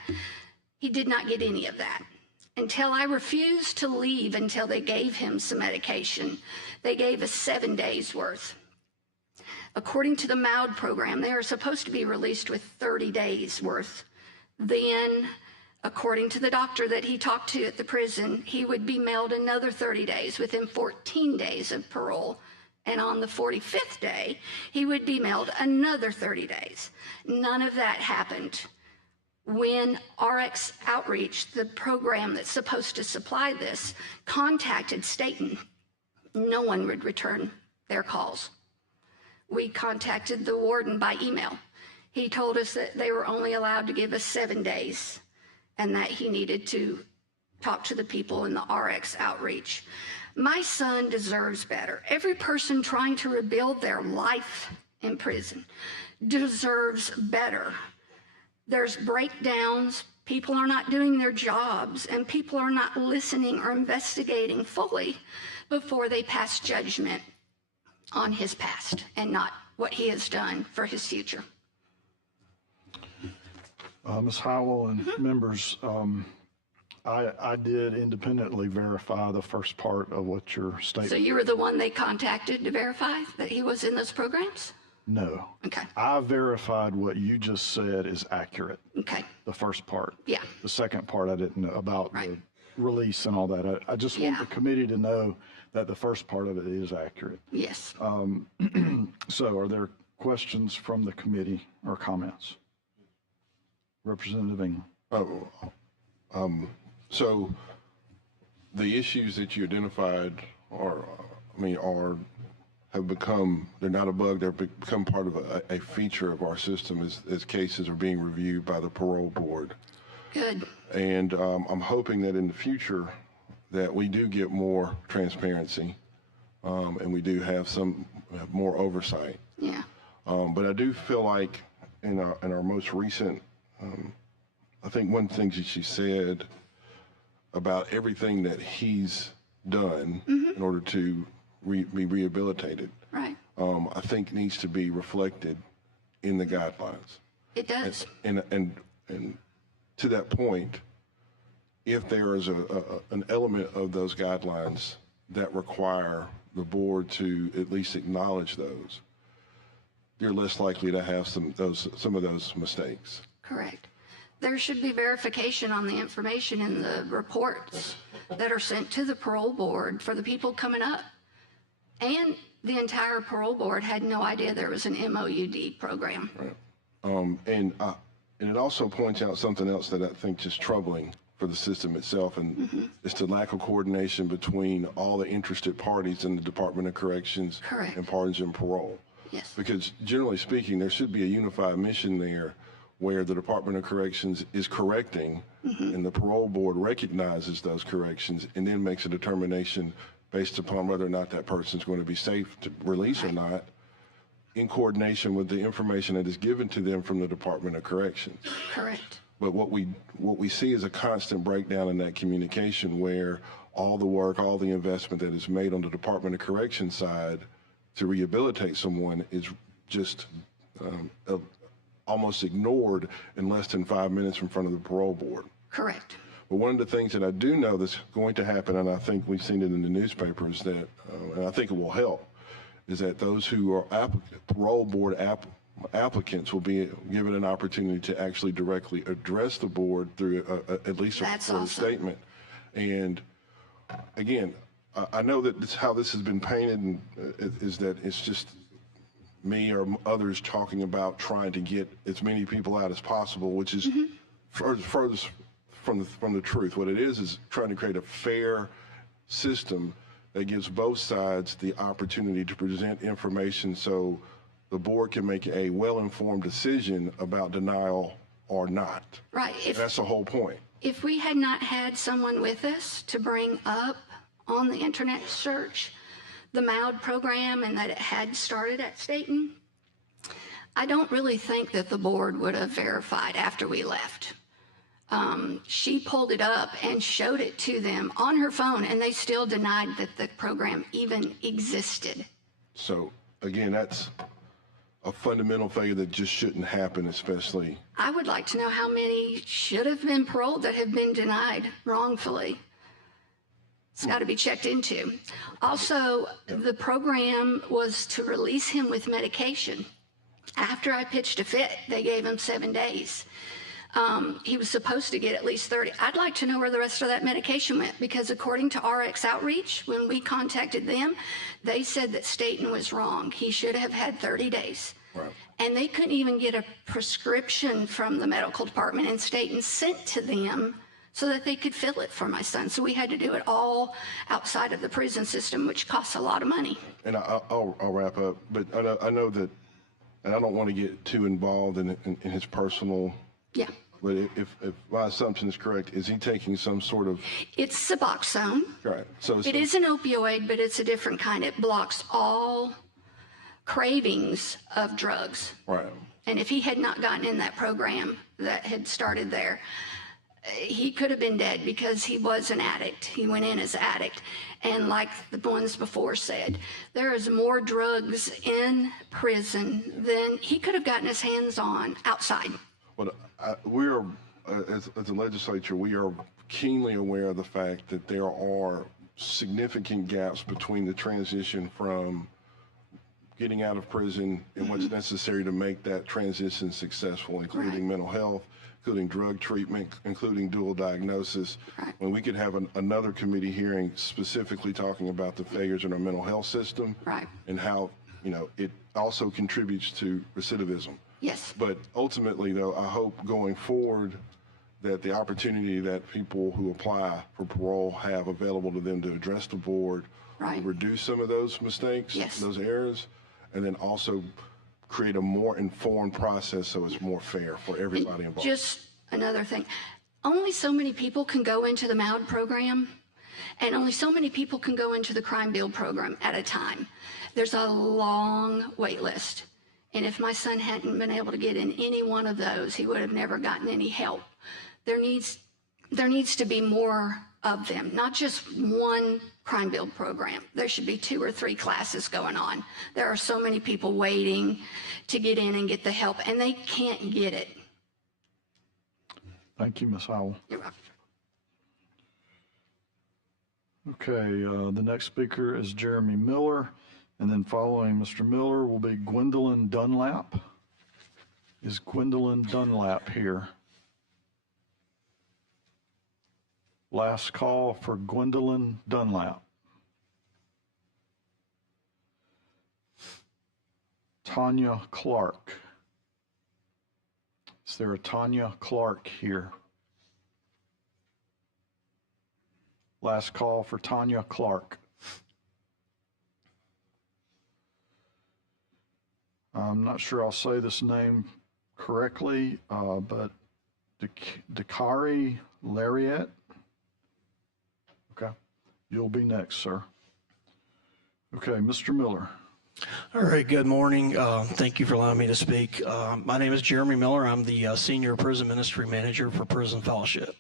He did not get any of that. Until I refused to leave until they gave him some medication. They gave us 7 days worth. According to the MOUD program, they are supposed to be released with 30 days worth. Then, according to the doctor that he talked to at the prison, he would be mailed another 30 days within 14 days of parole. And on the 45th day, he would be mailed another 30 days. None of that happened. When RX Outreach, the program that's supposed to supply this, contacted Staten, no one would return their calls. We contacted the warden by email. He told us that they were only allowed to give us 7 days and that he needed to talk to the people in the RX Outreach. My son deserves better. Every person trying to rebuild their life in prison deserves better. There's breakdowns, people are not doing their jobs, and people are not listening or investigating fully before they pass judgment on his past and not what he has done for his future. Ms. Howell and members, I did independently verify the first part of what your statement. So you were the one they contacted to verify that he was in those programs? No. Okay. I verified what you just said is accurate. Okay. The first part. Yeah. The second part I didn't know about Right. the release and all that. I just want Yeah. the committee to know that the first part of it is accurate. Yes. So are there questions from the committee or comments? Representative England. So the issues that you identified have become, they're not a bug, they've become part of a feature of our system as cases are being reviewed by the parole board. Good. And I'm hoping that in the future that we do get more transparency and we do have more oversight. Yeah. But I do feel like in our most recent, I think one thing that she said about everything that he's done in order to be rehabilitated, Right. I think needs to be reflected in the guidelines. It does. And to that point, if there is an element of those guidelines that require the board to at least acknowledge those, you're less likely to have some of those mistakes. Correct. There should be verification on the information in the reports that are sent to the parole board for the people coming up. And the entire parole board had no idea there was an MOUD program. Right. And it also points out something else that I think is troubling for the system itself, and it's the lack of coordination between all the interested parties in the Department of Corrections Correct. and Pardons and Parole. Yes. Because generally speaking, there should be a unified mission there where the Department of Corrections is correcting and the parole board recognizes those corrections and then makes a determination based upon whether or not that person's going to be safe to release or not, in coordination with the information that is given to them from the Department of Corrections. Correct. But what we see is a constant breakdown in that communication where all the work, all the investment that is made on the Department of Corrections side to rehabilitate someone is just almost ignored in less than 5 minutes in front of the parole board. Correct. But one of the things that I do know that's going to happen, and I think we've seen it in the newspapers, that, and I think it will help, is that those who are parole board applicants will be given an opportunity to actually directly address the board through at least a full statement. And again, I know that how this has been painted and is that it's just me or others talking about trying to get as many people out as possible, which is furthest from the truth. What it is trying to create a fair system that gives both sides the opportunity to present information so the board can make a well-informed decision about denial or not. Right. That's the whole point. If we had not had someone with us to bring up on the internet search the MOUD program and that it had started at Staten, I don't really think that the board would have verified after we left. She pulled it up and showed it to them on her phone, and they still denied that the program even existed. So again, that's a fundamental failure that just shouldn't happen, especially. I would like to know how many should have been paroled that have been denied wrongfully. It's got to be checked into. Also, the program was to release him with medication. After I pitched a fit, they gave him 7 days. He was supposed to get at least 30. I'd like to know where the rest of that medication went, because according to RX Outreach, when we contacted them, they said that Staten was wrong. He should have had 30 days. Right. And they couldn't even get a prescription from the medical department in Staten sent to them so that they could fill it for my son. So we had to do it all outside of the prison system, which costs a lot of money. And I'll wrap up, but I know that, and I don't want to get too involved in his personal. Yeah. But if my assumption is correct, is he taking some sort of? It's Suboxone. Right. So it is an opioid, but it's a different kind. It blocks all cravings of drugs. Right. And if he had not gotten in that program that had started there, he could have been dead, because he was an addict. He went in as an addict. And like the ones before said, there is more drugs in prison than he could have gotten his hands on outside. Well, we are, as a legislature, we are keenly aware of the fact that there are significant gaps between the transition from getting out of prison and what's necessary to make that transition successful, including mental health, including drug treatment, including dual diagnosis. When we could have another committee hearing specifically talking about the failures in our mental health system and how, it also contributes to recidivism. Yes. But ultimately, though, I hope going forward that the opportunity that people who apply for parole have available to them to address the board will reduce some of those mistakes, those errors, and then also create a more informed process so it's more fair for everybody involved. Just another thing. Only so many people can go into the MOUD program, and only so many people can go into the crime build program at a time. There's a long wait list. And if my son hadn't been able to get in any one of those, he would have never gotten any help. There needs to be more of them, not just one crime build program. There should be 2 or 3 classes going on. There are so many people waiting to get in and get the help, and they can't get it. Thank you, Ms. Howell. You're welcome. Okay, the next speaker is Jeremy Miller, and then following Mr. Miller will be Gwendolyn Dunlap. Is Gwendolyn Dunlap here? Last call for Gwendolyn Dunlap. Tanya Clark. Is there a Tanya Clark here? Last call for Tanya Clark. I'm not sure I'll say this name correctly, but Dari Larott. Okay, you'll be next, sir. Okay, Mr. Miller. All right, good morning. Thank you for allowing me to speak. My name is Jeremy Miller. I'm the Senior Prison Ministry Manager for Prison Fellowship.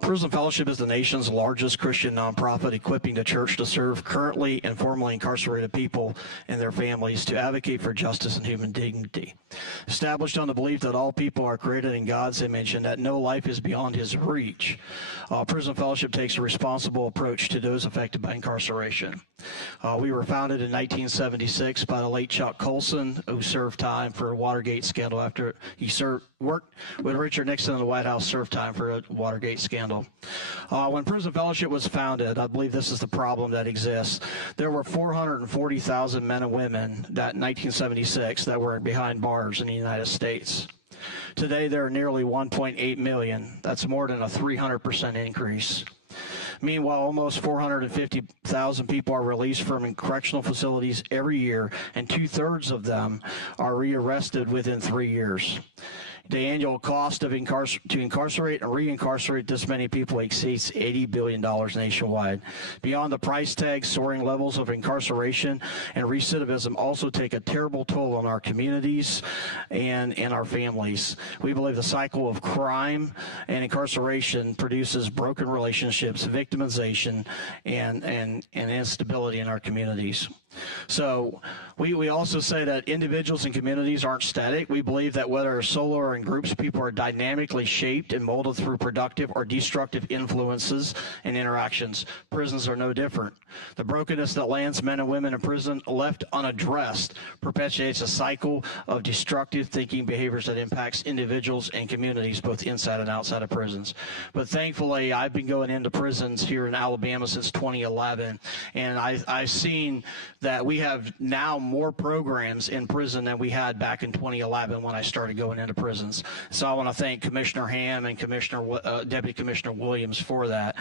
Prison Fellowship is the nation's largest Christian nonprofit equipping the church to serve currently and formerly incarcerated people and their families to advocate for justice and human dignity. Established on the belief that all people are created in God's image and that no life is beyond his reach, Prison Fellowship takes a responsible approach to those affected by incarceration. We were founded in 1976 by the late Chuck Colson, who served time for a Watergate scandal after he worked with Richard Nixon in the White House, served time for a Watergate scandal. When Prison Fellowship was founded, I believe this is the problem that exists. There were 440,000 men and women that in 1976 that were behind bars in the United States. Today, there are nearly 1.8 million. That's more than a 300% increase. Meanwhile, almost 450,000 people are released from correctional facilities every year, and 2/3 of them are rearrested within 3 years. The annual cost of to incarcerate and reincarcerate this many people exceeds $80 billion nationwide. Beyond the price tag, soaring levels of incarceration and recidivism also take a terrible toll on our communities and our families. We believe the cycle of crime and incarceration produces broken relationships, victimization, and instability in our communities. So we also say that individuals and communities aren't static. We believe that whether solo or in groups, people are dynamically shaped and molded through productive or destructive influences and interactions. Prisons are no different. The brokenness that lands men and women in prison left unaddressed perpetuates a cycle of destructive thinking behaviors that impacts individuals and communities both inside and outside of prisons. But thankfully, I've been going into prisons here in Alabama since 2011, and I've seen that we have now more programs in prison than we had back in 2011 when I started going into prisons. So I want to thank Commissioner Ham and Deputy Commissioner Williams for that.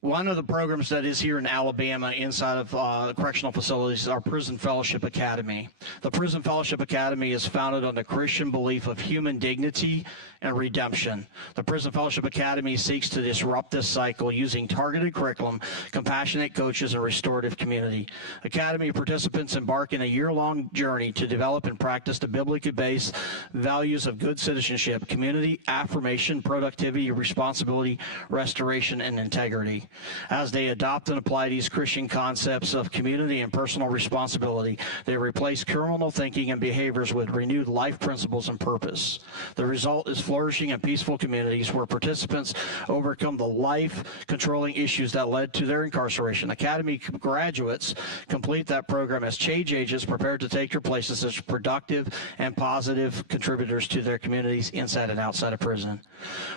One of the programs that is here in Alabama inside of correctional facilities is our Prison Fellowship Academy. The Prison Fellowship Academy is founded on the Christian belief of human dignity and redemption. The Prison Fellowship Academy seeks to disrupt this cycle using targeted curriculum, compassionate coaches, and restorative community. Academy participants embark in a year-long journey to develop and practice the biblically based values of good citizenship, community, affirmation, productivity, responsibility, restoration, and integrity. As they adopt and apply these Christian concepts of community and personal responsibility, they replace criminal thinking and behaviors with renewed life principles and purpose. The result is flourishing and peaceful communities where participants overcome the life-controlling issues that led to their incarceration. Academy graduates complete that program as change agents prepared to take their places as productive and positive contributors to their communities inside and outside of prison.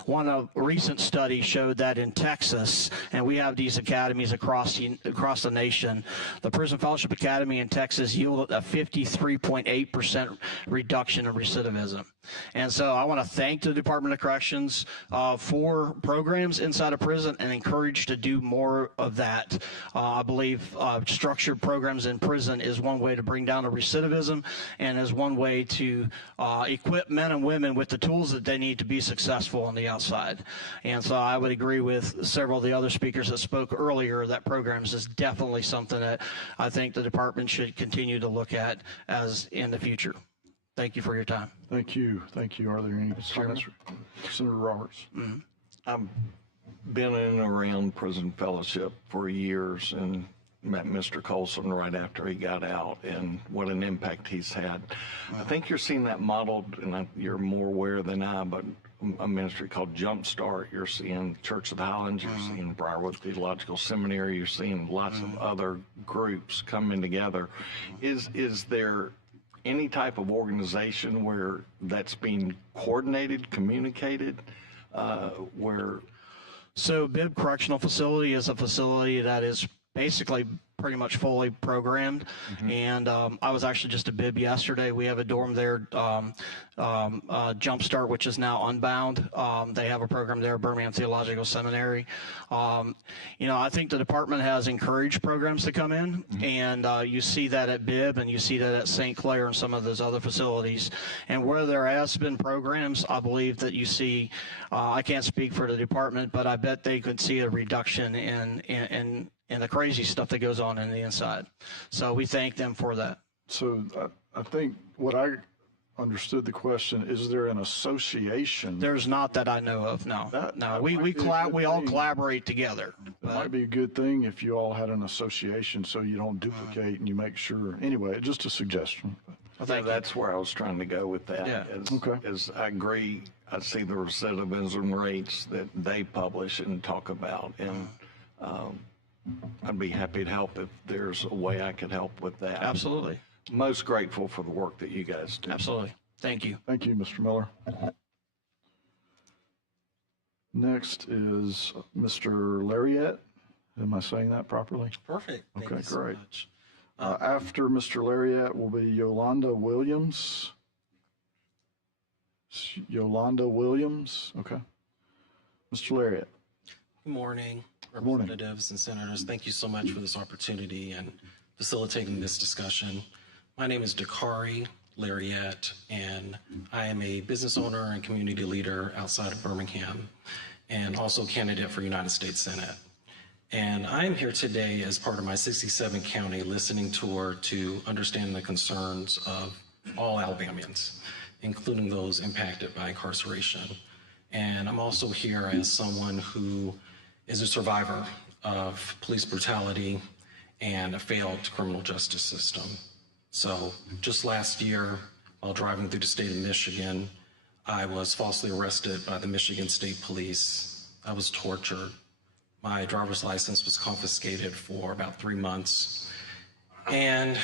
One recent study showed that in Texas, and we have these academies across the nation, the Prison Fellowship Academy in Texas yielded a 53.8% reduction in recidivism. And so I want to thank the Department of Corrections for programs inside of prison and encourage to do more of that. I believe structured programs in prison is one way to bring down the recidivism and is one way to equip men and women with the tools that they need to be successful on the outside. And so I would agree with several of the other speakers that spoke earlier that programs is definitely something that I think the department should continue to look at as in the future. Thank you for your time. Thank you. Thank you. Are there any comments? Senator Roberts. Mm-hmm. I've been in and around Prison Fellowship for years and met Mr. Colson right after he got out, and what an impact he's had. I think you're seeing that modeled, and you're more aware than I, but a ministry called Jumpstart. You're seeing Church of the Highlands, you're seeing Briarwood Theological Seminary, you're seeing lots of other groups coming together. Is there any type of organization where that's being coordinated, communicated, where? So Bibb Correctional Facility is a facility that is basically pretty much fully programmed. And I was actually just a bib yesterday. We have a dorm there, Jumpstart, which is now Unbound. They have a program there, Birmingham Theological Seminary. I think the department has encouraged programs to come in, and you see that at Bibb, and you see that at St. Clair and some of those other facilities. And where there has been programs, I believe that you see, I can't speak for the department, but I bet they could see a reduction in the crazy stuff that goes on the inside. So we thank them for that. So I think what I understood the question, is there an association? There's not that I know of, no. That We all collaborate together. It might be a good thing if you all had an association so you don't duplicate and you make sure. Anyway, just a suggestion. That's where I was trying to go with that. Yeah. Is I agree. I see the recidivism rates that they publish and talk about, and I'd be happy to help if there's a way I could help with that. Absolutely. Most grateful for the work that you guys do. Absolutely. Thank you. Thank you, Mr. Miller. Next is Mr. Larott. Am I saying that properly? Perfect. Thank Okay, you so great. much. After Mr. Larott will be Yolanda Williams. Yolanda Williams. Okay. Mr. Larott. Good morning, morning. representatives and senators. Thank you so much for this opportunity and facilitating this discussion. My name is Dari Larott, and I am a business owner and community leader outside of Birmingham, and also a candidate for United States Senate. And I am here today as part of my 67 county listening tour to understand the concerns of all Alabamians, including those impacted by incarceration. And I'm also here as someone who is a survivor of police brutality and a failed criminal justice system. So just last year, while driving through the state of Michigan, I was falsely arrested by the Michigan State Police. I was tortured. My driver's license was confiscated for about 3 months. And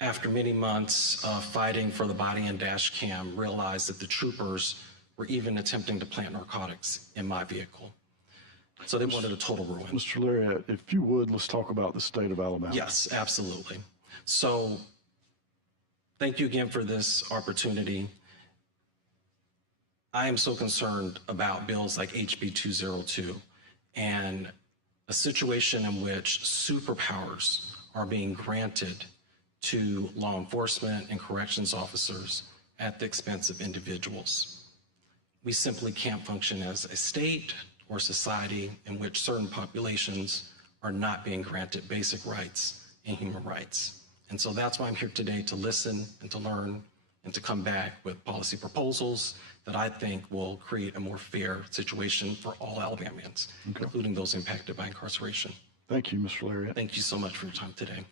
after many months of fighting for the body and dash cam, realized that the troopers were even attempting to plant narcotics in my vehicle. So they wanted a total ruin. Mr. Larott, if you would, let's talk about the state of Alabama. Yes, absolutely. So thank you again for this opportunity. I am so concerned about bills like HB 202 and a situation in which superpowers are being granted to law enforcement and corrections officers at the expense of individuals. We simply can't function as a state or society in which certain populations are not being granted basic rights and human rights. And so that's why I'm here today, to listen and to learn and to come back with policy proposals that I think will create a more fair situation for all Alabamians, including those impacted by incarceration. Thank you, Mr. Larott. Thank you so much for your time today.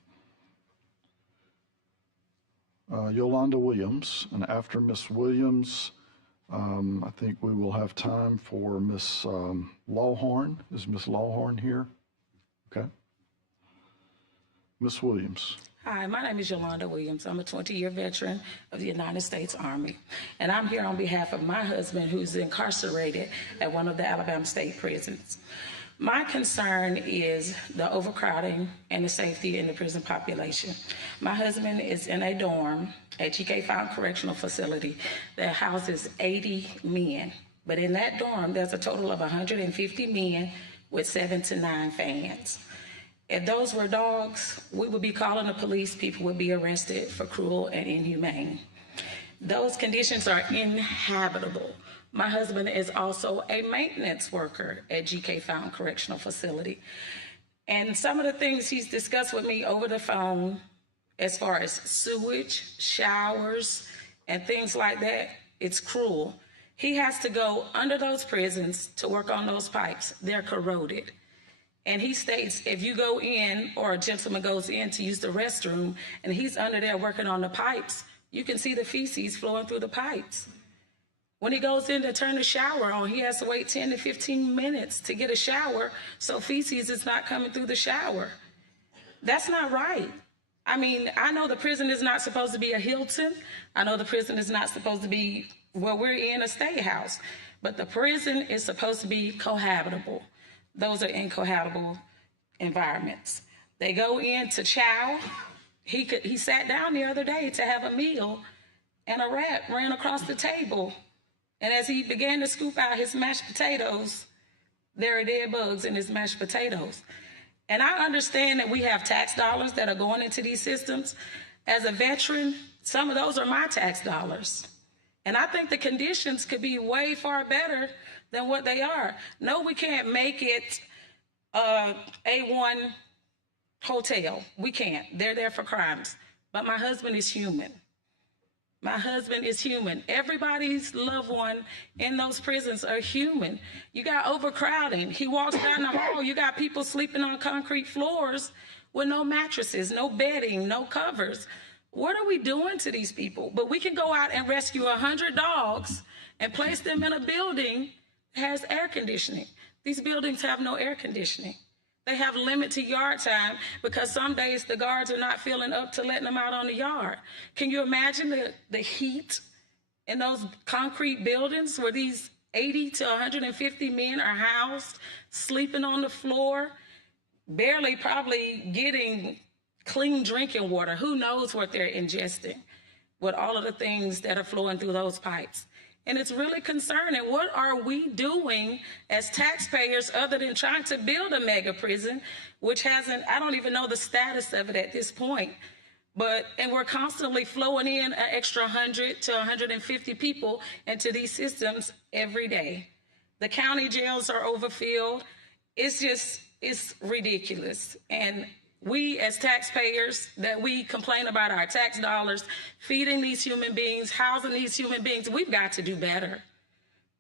Yolanda Williams, and after Miss Williams, I think we will have time for Miss Lawhorn. Is Miss Lawhorn here? Okay. Miss Williams. Hi, my name is Yolanda Williams. I'm a 20-year veteran of the United States Army, and I'm here on behalf of my husband, who's incarcerated at one of the Alabama state prisons. My concern is the overcrowding and the safety in the prison population. My husband is in a dorm at GK Fountain Correctional Facility that houses 80 men. But in that dorm, there's a total of 150 men with 7 to 9 fans. If those were dogs, we would be calling the police. People would be arrested for cruel and inhumane. Those conditions are inhabitable. My husband is also a maintenance worker at GK Fountain Correctional Facility. And some of the things he's discussed with me over the phone, as far as sewage, showers, and things like that, it's cruel. He has to go under those prisons to work on those pipes. They're corroded. And he states if you go in, or a gentleman goes in to use the restroom, and he's under there working on the pipes, you can see the feces flowing through the pipes. When he goes in to turn the shower on, he has to wait 10 to 15 minutes to get a shower, so feces is not coming through the shower. That's not right. I mean, I know the prison is not supposed to be a Hilton. I know the prison is not supposed to be where we're in a state house, but the prison is supposed to be cohabitable. Those are incohabitable environments. They go in to chow. He sat down the other day to have a meal, and a rat ran across the table. And as he began to scoop out his mashed potatoes, there are dead bugs in his mashed potatoes. And I understand that we have tax dollars that are going into these systems. As a veteran, some of those are my tax dollars. And I think the conditions could be way far better than what they are. No, we can't make it A1 hotel. We can't. They're there for crimes. But my husband is human. My husband is human. Everybody's loved one in those prisons are human. You got overcrowding. He walks down the hall. You got people sleeping on concrete floors with no mattresses, no bedding, no covers. What are we doing to these people? But we can go out and rescue 100 dogs and place them in a building that has air conditioning. These buildings have no air conditioning. They have limited yard time because some days the guards are not feeling up to letting them out on the yard. Can you imagine the heat in those concrete buildings where these 80 to 150 men are housed, sleeping on the floor, barely probably getting clean drinking water? Who knows what they're ingesting with all of the things that are flowing through those pipes? And it's really concerning. What are we doing as taxpayers other than trying to build a mega prison, which hasn't, I don't even know the status of it at this point. And we're constantly flowing in an extra 100 to 150 people into these systems every day. The county jails are overfilled. It's ridiculous. And we as taxpayers, that we complain about our tax dollars, feeding these human beings, housing these human beings, we've got to do better.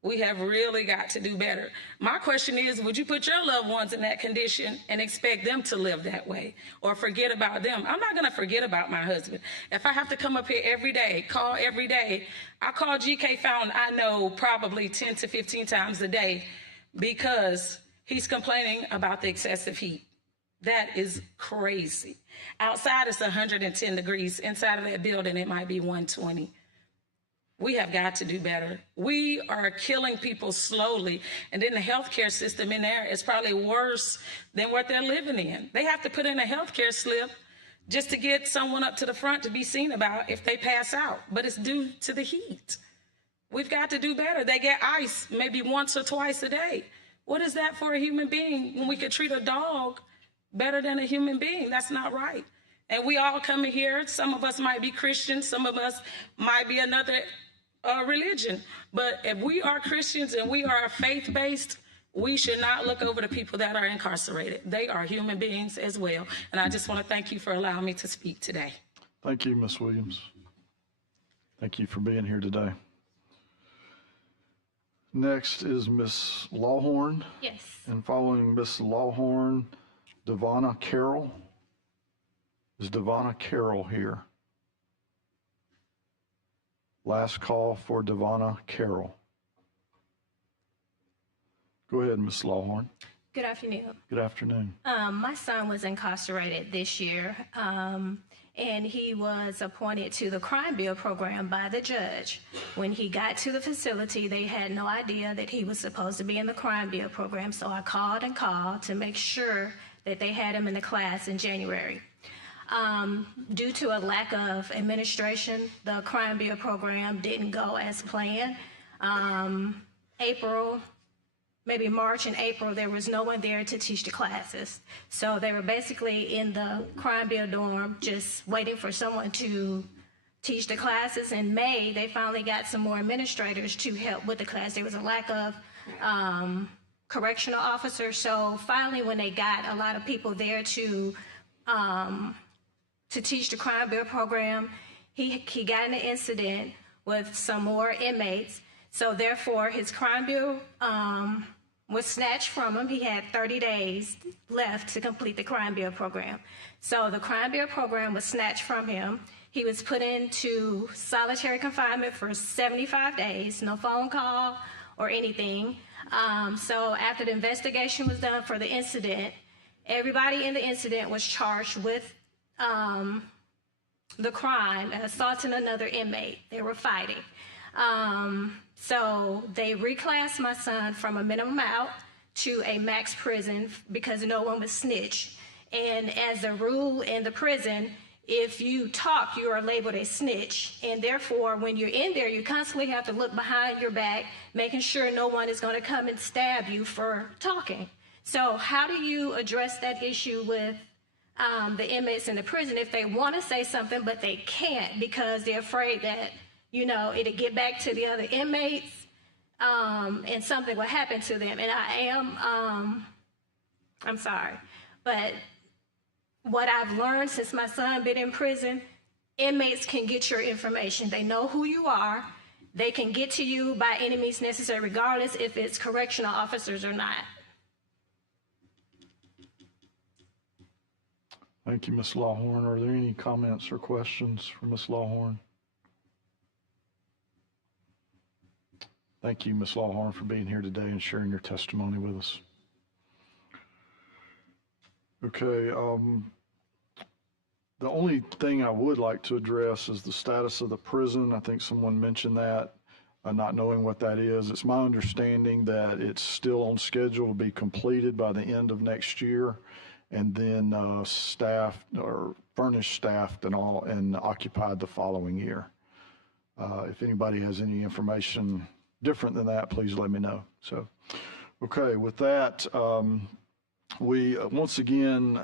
We have really got to do better. My question is, would you put your loved ones in that condition and expect them to live that way or forget about them? I'm not gonna forget about my husband. If I have to come up here every day, call every day, I call GK Fountain, I know probably 10 to 15 times a day because he's complaining about the excessive heat. That is crazy. Outside it's 110 degrees. Inside of that building, it might be 120. We have got to do better. We are killing people slowly. And then the healthcare system in there is probably worse than what they're living in. They have to put in a healthcare slip just to get someone up to the front to be seen about if they pass out. But it's due to the heat. We've got to do better. They get ice maybe once or twice a day. What is that for a human being when we could treat a dog better than a human being? That's not right. And we all come in here. Some of us might be Christians. Some of us might be another religion. But if we are Christians and we are faith-based, we should not look over the people that are incarcerated. They are human beings as well. And I just want to thank you for allowing me to speak today. Thank you, Ms. Williams. Thank you for being here today. Next is Ms. Lawhorn. Yes. And following Ms. Lawhorn, Devonna Carroll. Is Devonna Carroll here? Last call for Devonna Carroll. Go ahead, Ms. Lawhorn. Good afternoon. Good afternoon. My son was incarcerated this year, and he was appointed to the crime bill program by the judge. When he got to the facility, they had no idea that he was supposed to be in the crime bill program, so I called and called to make sure that they had him in the class in January. Due to a lack of administration, the crime bill program didn't go as planned. Maybe March and April, there was no one there to teach the classes. So they were basically in the crime bill dorm just waiting for someone to teach the classes. In May, they finally got some more administrators to help with the class. There was a lack of correctional officers. So finally, when they got a lot of people there to teach the crime bill program, he got in an incident with some more inmates. So therefore, his crime bill was snatched from him. He had 30 days left to complete the crime bill program. So the crime bill program was snatched from him. He was put into solitary confinement for 75 days, no phone call or anything. So after the investigation was done for the incident, everybody in the incident was charged with the crime and assaulting another inmate. They were fighting. So they reclassed my son from a minimum out to a max prison because no one was snitched. And as a rule in the prison, if you talk, you are labeled a snitch. And therefore, when you're in there, you constantly have to look behind your back, making sure no one is going to come and stab you for talking. So how do you address that issue with the inmates in the prison if they want to say something, but they can't because they're afraid that, you know, it'll get back to the other inmates and something will happen to them? And I am, I'm sorry, but what I've learned since my son been in prison, inmates can get your information. They know who you are. They can get to you by any means necessary, regardless if it's correctional officers or not. Thank you, Ms. Lawhorn. Are there any comments or questions for Ms. Lawhorn? Thank you, Ms. Lawhorn, for being here today and sharing your testimony with us. Okay, the only thing I would like to address is the status of the prison. I think someone mentioned that, not knowing what that is. It's my understanding that it's still on schedule to be completed by the end of next year, and then staffed or furnished, staffed, and all, and occupied the following year. If anybody has any information different than that, please let me know. So, okay, with that, we once again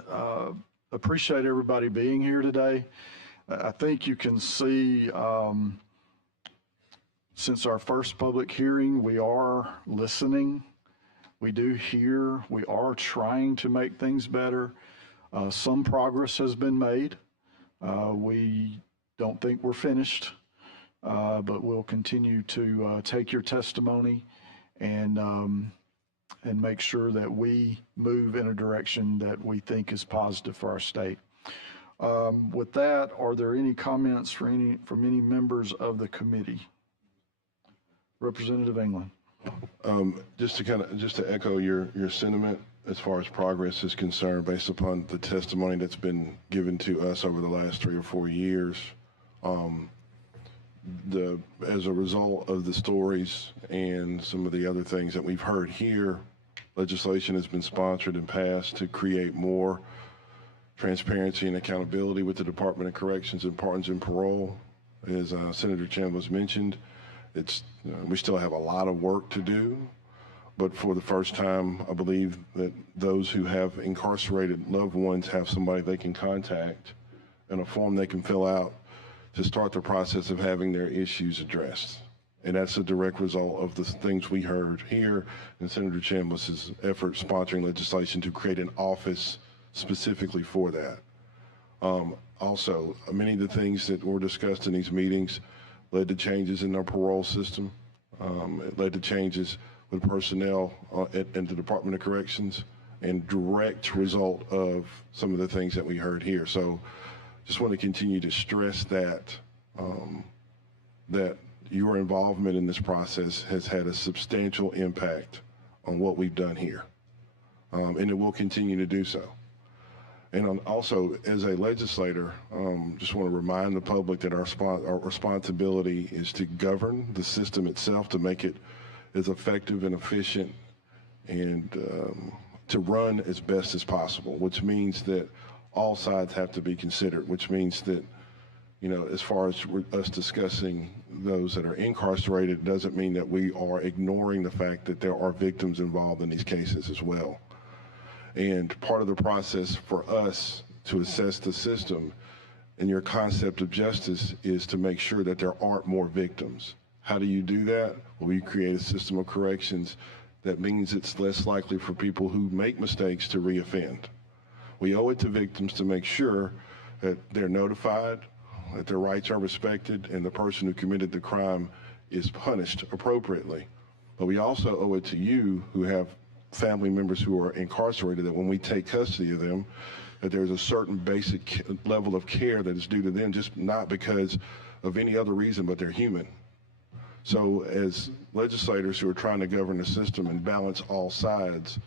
appreciate everybody being here today. I think you can see since our first public hearing, we are listening. We do hear. We are trying to make things better. Some progress has been made. We don't think we're finished, but we'll continue to take your testimony and make sure that we move in a direction that we think is positive for our state. With that, are there any comments from any members of the committee? Representative England. Just to echo your sentiment as far as progress is concerned, based upon the testimony that's been given to us over the last 3 or 4 years, as a result of the stories and some of the other things that we've heard here, legislation has been sponsored and passed to create more transparency and accountability with the Department of Corrections and Pardons and Parole. As Senator Chambliss mentioned, we still have a lot of work to do, but for the first time, I believe that those who have incarcerated loved ones have somebody they can contact and a form they can fill out to start the process of having their issues addressed. And that's a direct result of the things we heard here and Senator Chambliss's effort sponsoring legislation to create an office specifically for that. Also, many of the things that were discussed in these meetings led to changes in our parole system. It led to changes with personnel in the Department of Corrections, and direct result of some of the things that we heard here. So just want to continue to stress that that your involvement in this process has had a substantial impact on what we've done here, and it will continue to do so. And also, as a legislator, just want to remind the public that our responsibility is to govern the system itself, to make it as effective and efficient, and to run as best as possible, which means that all sides have to be considered, which means that, you know, as far as us discussing those that are incarcerated, doesn't mean that we are ignoring the fact that there are victims involved in these cases as well. And part of the process for us to assess the system and your concept of justice is to make sure that there aren't more victims. How do you do that? Well, we create a system of corrections that means it's less likely for people who make mistakes to reoffend. We owe it to victims to make sure that they're notified, that their rights are respected, and the person who committed the crime is punished appropriately. But we also owe it to you who have family members who are incarcerated, that when we take custody of them, that there's a certain basic level of care that is due to them, just not because of any other reason, but they're human. So as legislators who are trying to govern the system and balance all sides,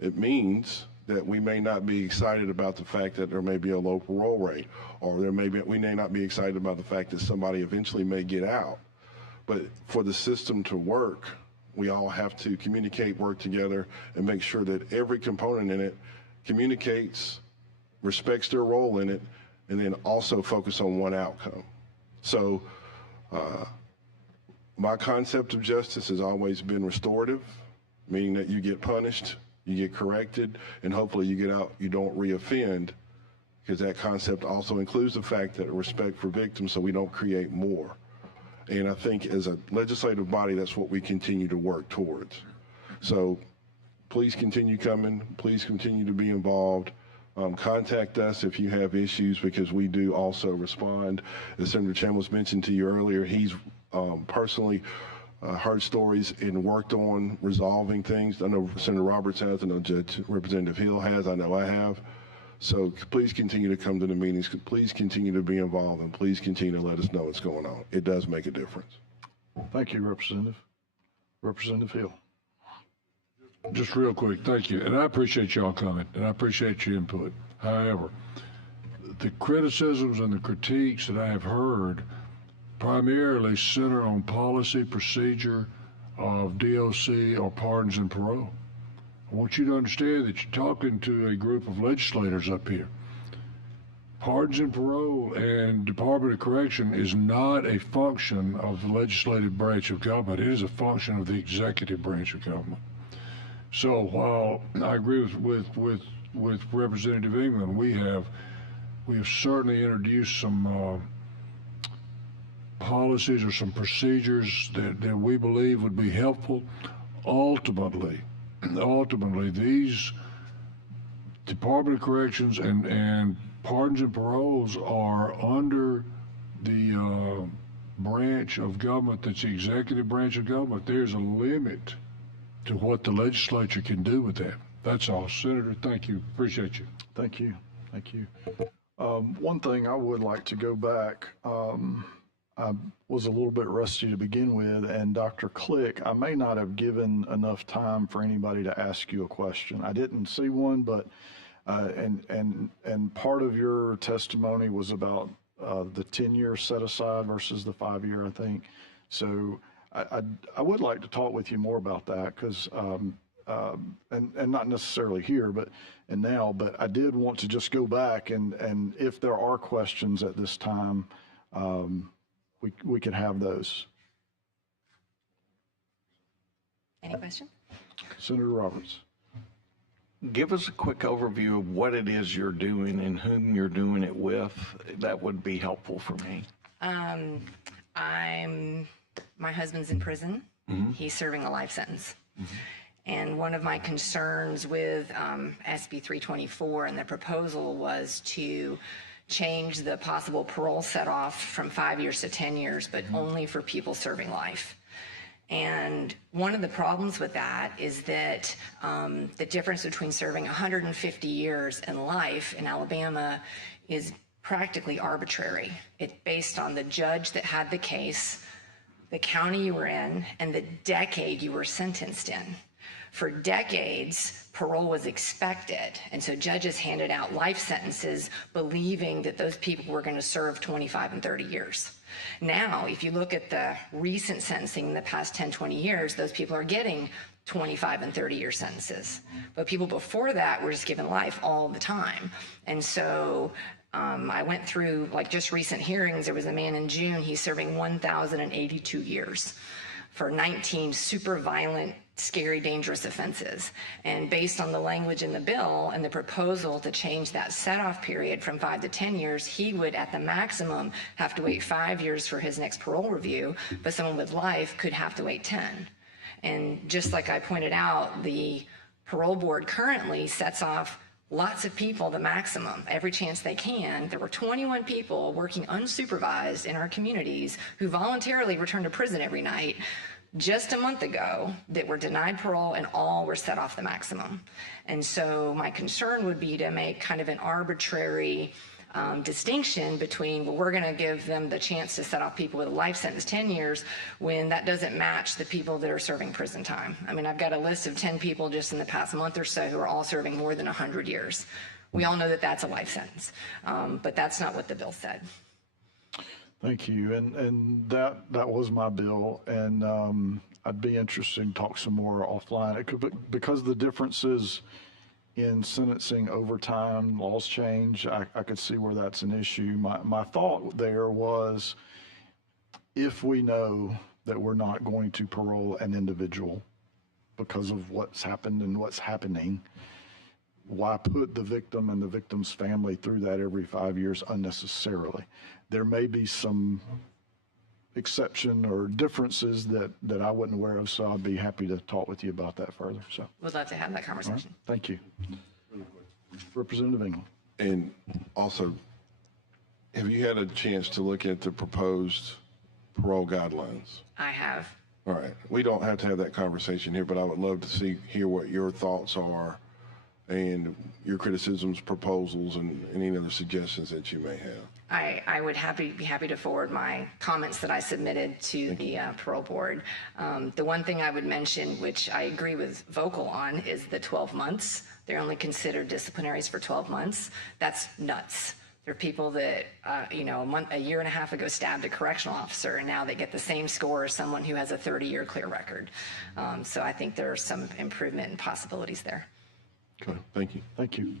it means that we may not be excited about the fact that there may be a low parole rate, or we may not be excited about the fact that somebody eventually may get out. But for the system to work, we all have to communicate, work together, and make sure that every component in it communicates respects their role in it, and then also focus on one outcome. So my concept of justice has always been restorative, meaning that you get punished, you get corrected, and hopefully you get out, you don't reoffend, because that concept also includes the fact that respect for victims so we don't create more. And I think as a legislative body, that's what we continue to work towards. So please continue coming. Please continue to be involved. Contact us if you have issues, because we do also respond. As Senator Chambliss mentioned to you earlier, he's personally heard stories and worked on resolving things. I know Senator Roberts has, I know Judge Representative Hill has, I know I have. So please continue to come to the meetings. Please continue to be involved, and please continue to let us know what's going on. It does make a difference. Thank you, Representative. Representative Hill. Just real quick, thank you. And I appreciate y'all coming, and I appreciate your input. However, the criticisms and the critiques that I have heard primarily center on policy, procedure of DOC or pardons and parole. I want you to understand that you're talking to a group of legislators up here. Pardons and parole and Department of Correction is not a function of the legislative branch of government. It is a function of the executive branch of government. So while I agree with Representative England, we have certainly introduced some policies or some procedures that we believe would be helpful. Ultimately, these Department of Corrections and pardons and paroles are under the branch of government that's the executive branch of government. There's a limit to what the legislature can do with that. That's all. Senator, thank you. Appreciate you. Thank you. Thank you. One thing I would like to go back, I was a little bit rusty to begin with, and Dr. Click, I may not have given enough time for anybody to ask you a question. I didn't see one, but and part of your testimony was about the 10-year set aside versus the 5-year, I think. So I would like to talk with you more about that, because and not necessarily here, but I did want to just go back and if there are questions at this time, we can have those. Any questions? Senator Roberts. Give us a quick overview of what it is you're doing and whom you're doing it with. That would be helpful for me. My husband's in prison. Mm-hmm. He's serving a life sentence. Mm-hmm. And one of my concerns with SB 324 and the proposal was to change the possible parole set off from 5 years to 10 years, but only for people serving life. And one of the problems with that is that the difference between serving 150 years and life in Alabama is practically arbitrary. It's based on the judge that had the case, the county you were in, and the decade you were sentenced in. For decades, parole was expected, and so judges handed out life sentences believing that those people were going to serve 25 and 30 years. Now, if you look at the recent sentencing in the past 10, 20 years, those people are getting 25 and 30-year sentences. But people before that were just given life all the time. And so I went through, like, just recent hearings. There was a man in June, he's serving 1,082 years for 19 super violent, scary, dangerous offenses. And based on the language in the bill and the proposal to change that set-off period from 5 to 10 years, he would, at the maximum, have to wait 5 years for his next parole review, but someone with life could have to wait 10. And just like I pointed out, the parole board currently sets off lots of people the maximum every chance they can. There were 21 people working unsupervised in our communities who voluntarily returned to prison every night just a month ago that were denied parole, and all were set off the maximum. And so my concern would be to make kind of an arbitrary distinction between, well, we're going to give them the chance to set off people with a life sentence 10 years when that doesn't match the people that are serving prison time. I mean, I've got a list of 10 people just in the past month or so who are all serving more than 100 years. We all know that that's a life sentence, but that's not what the bill said. Thank you. And that was my bill. And I'd be interested to talk some more offline. Because the differences in sentencing over time, laws change. I could see where that's an issue. My thought there was, if we know that we're not going to parole an individual because of what's happened and what's happening, why put the victim and the victim's family through that every 5 years unnecessarily? There may be some exception or differences that I wasn't aware of, so I'd be happy to talk with you about that further. So, Would love to have that conversation. thank you. Representative England. And also, have you had a chance to look at the proposed parole guidelines? I have. All right. We don't have to have that conversation here, but I would love to hear what your thoughts are and your criticisms, proposals, and any other suggestions that you may have. I would be happy to forward my comments that I submitted to the parole board. The one thing I would mention, which I agree with Vocal on, is the 12 months. They're only considered disciplinaries for 12 months. That's nuts. There are people that, a year and a half ago stabbed a correctional officer, and now they get the same score as someone who has a 30-year clear record. So I think there are some improvement and possibilities there. Okay, thank you. Thank you.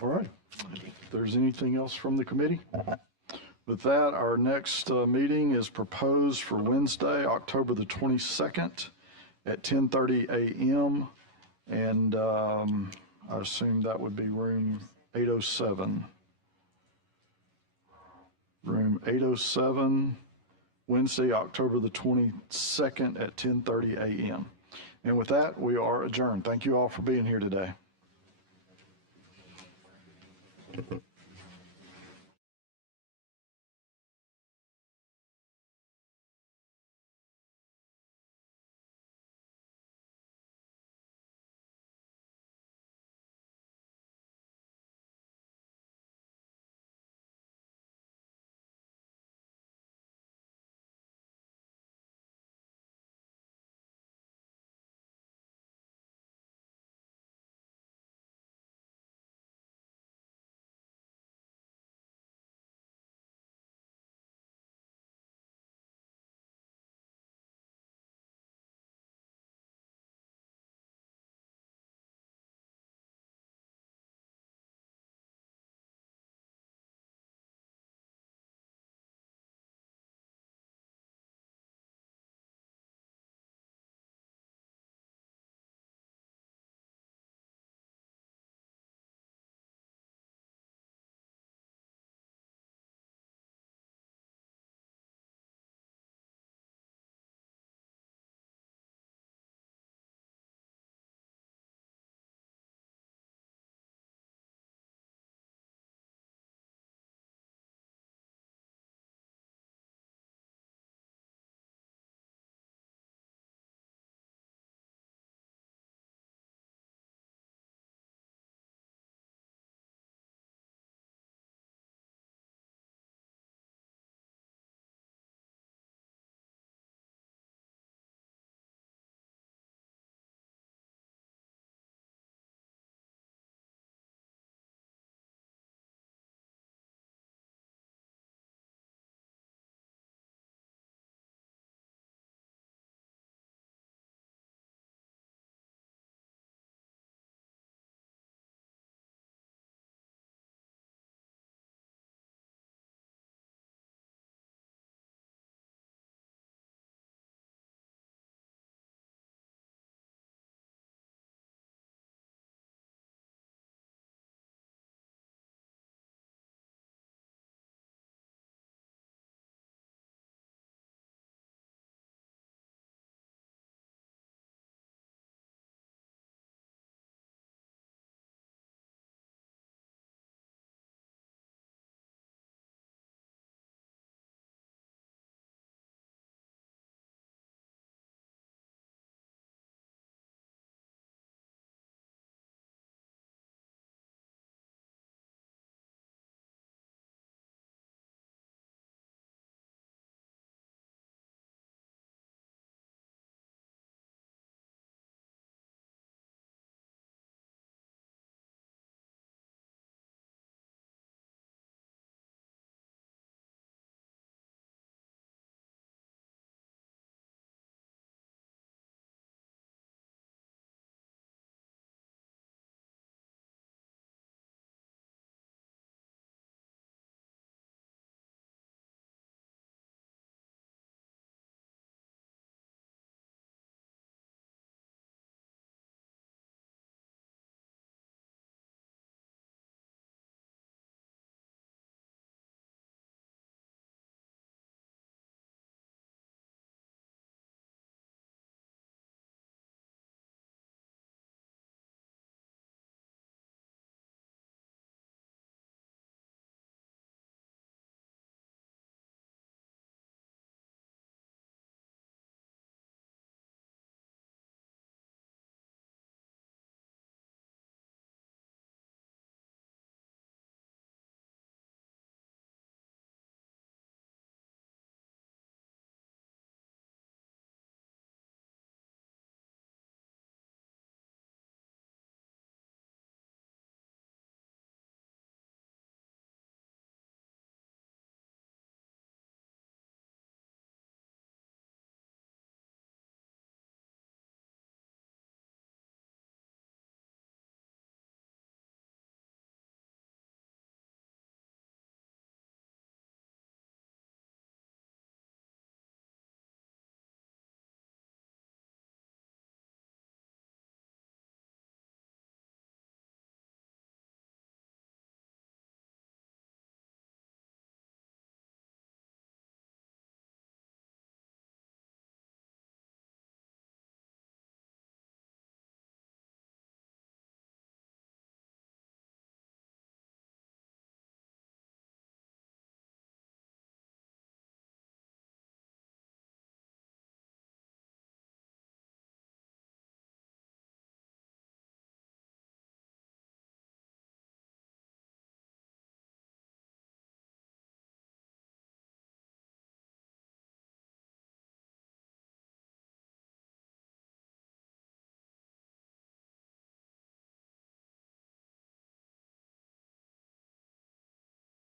All right. If there's anything else from the committee? With that, our next meeting is proposed for Wednesday, October the 22nd at 10:30 a.m. And I assume that would be room 807. Room 807, Wednesday, October the 22nd at 10:30 a.m. And with that, we are adjourned. Thank you all for being here today.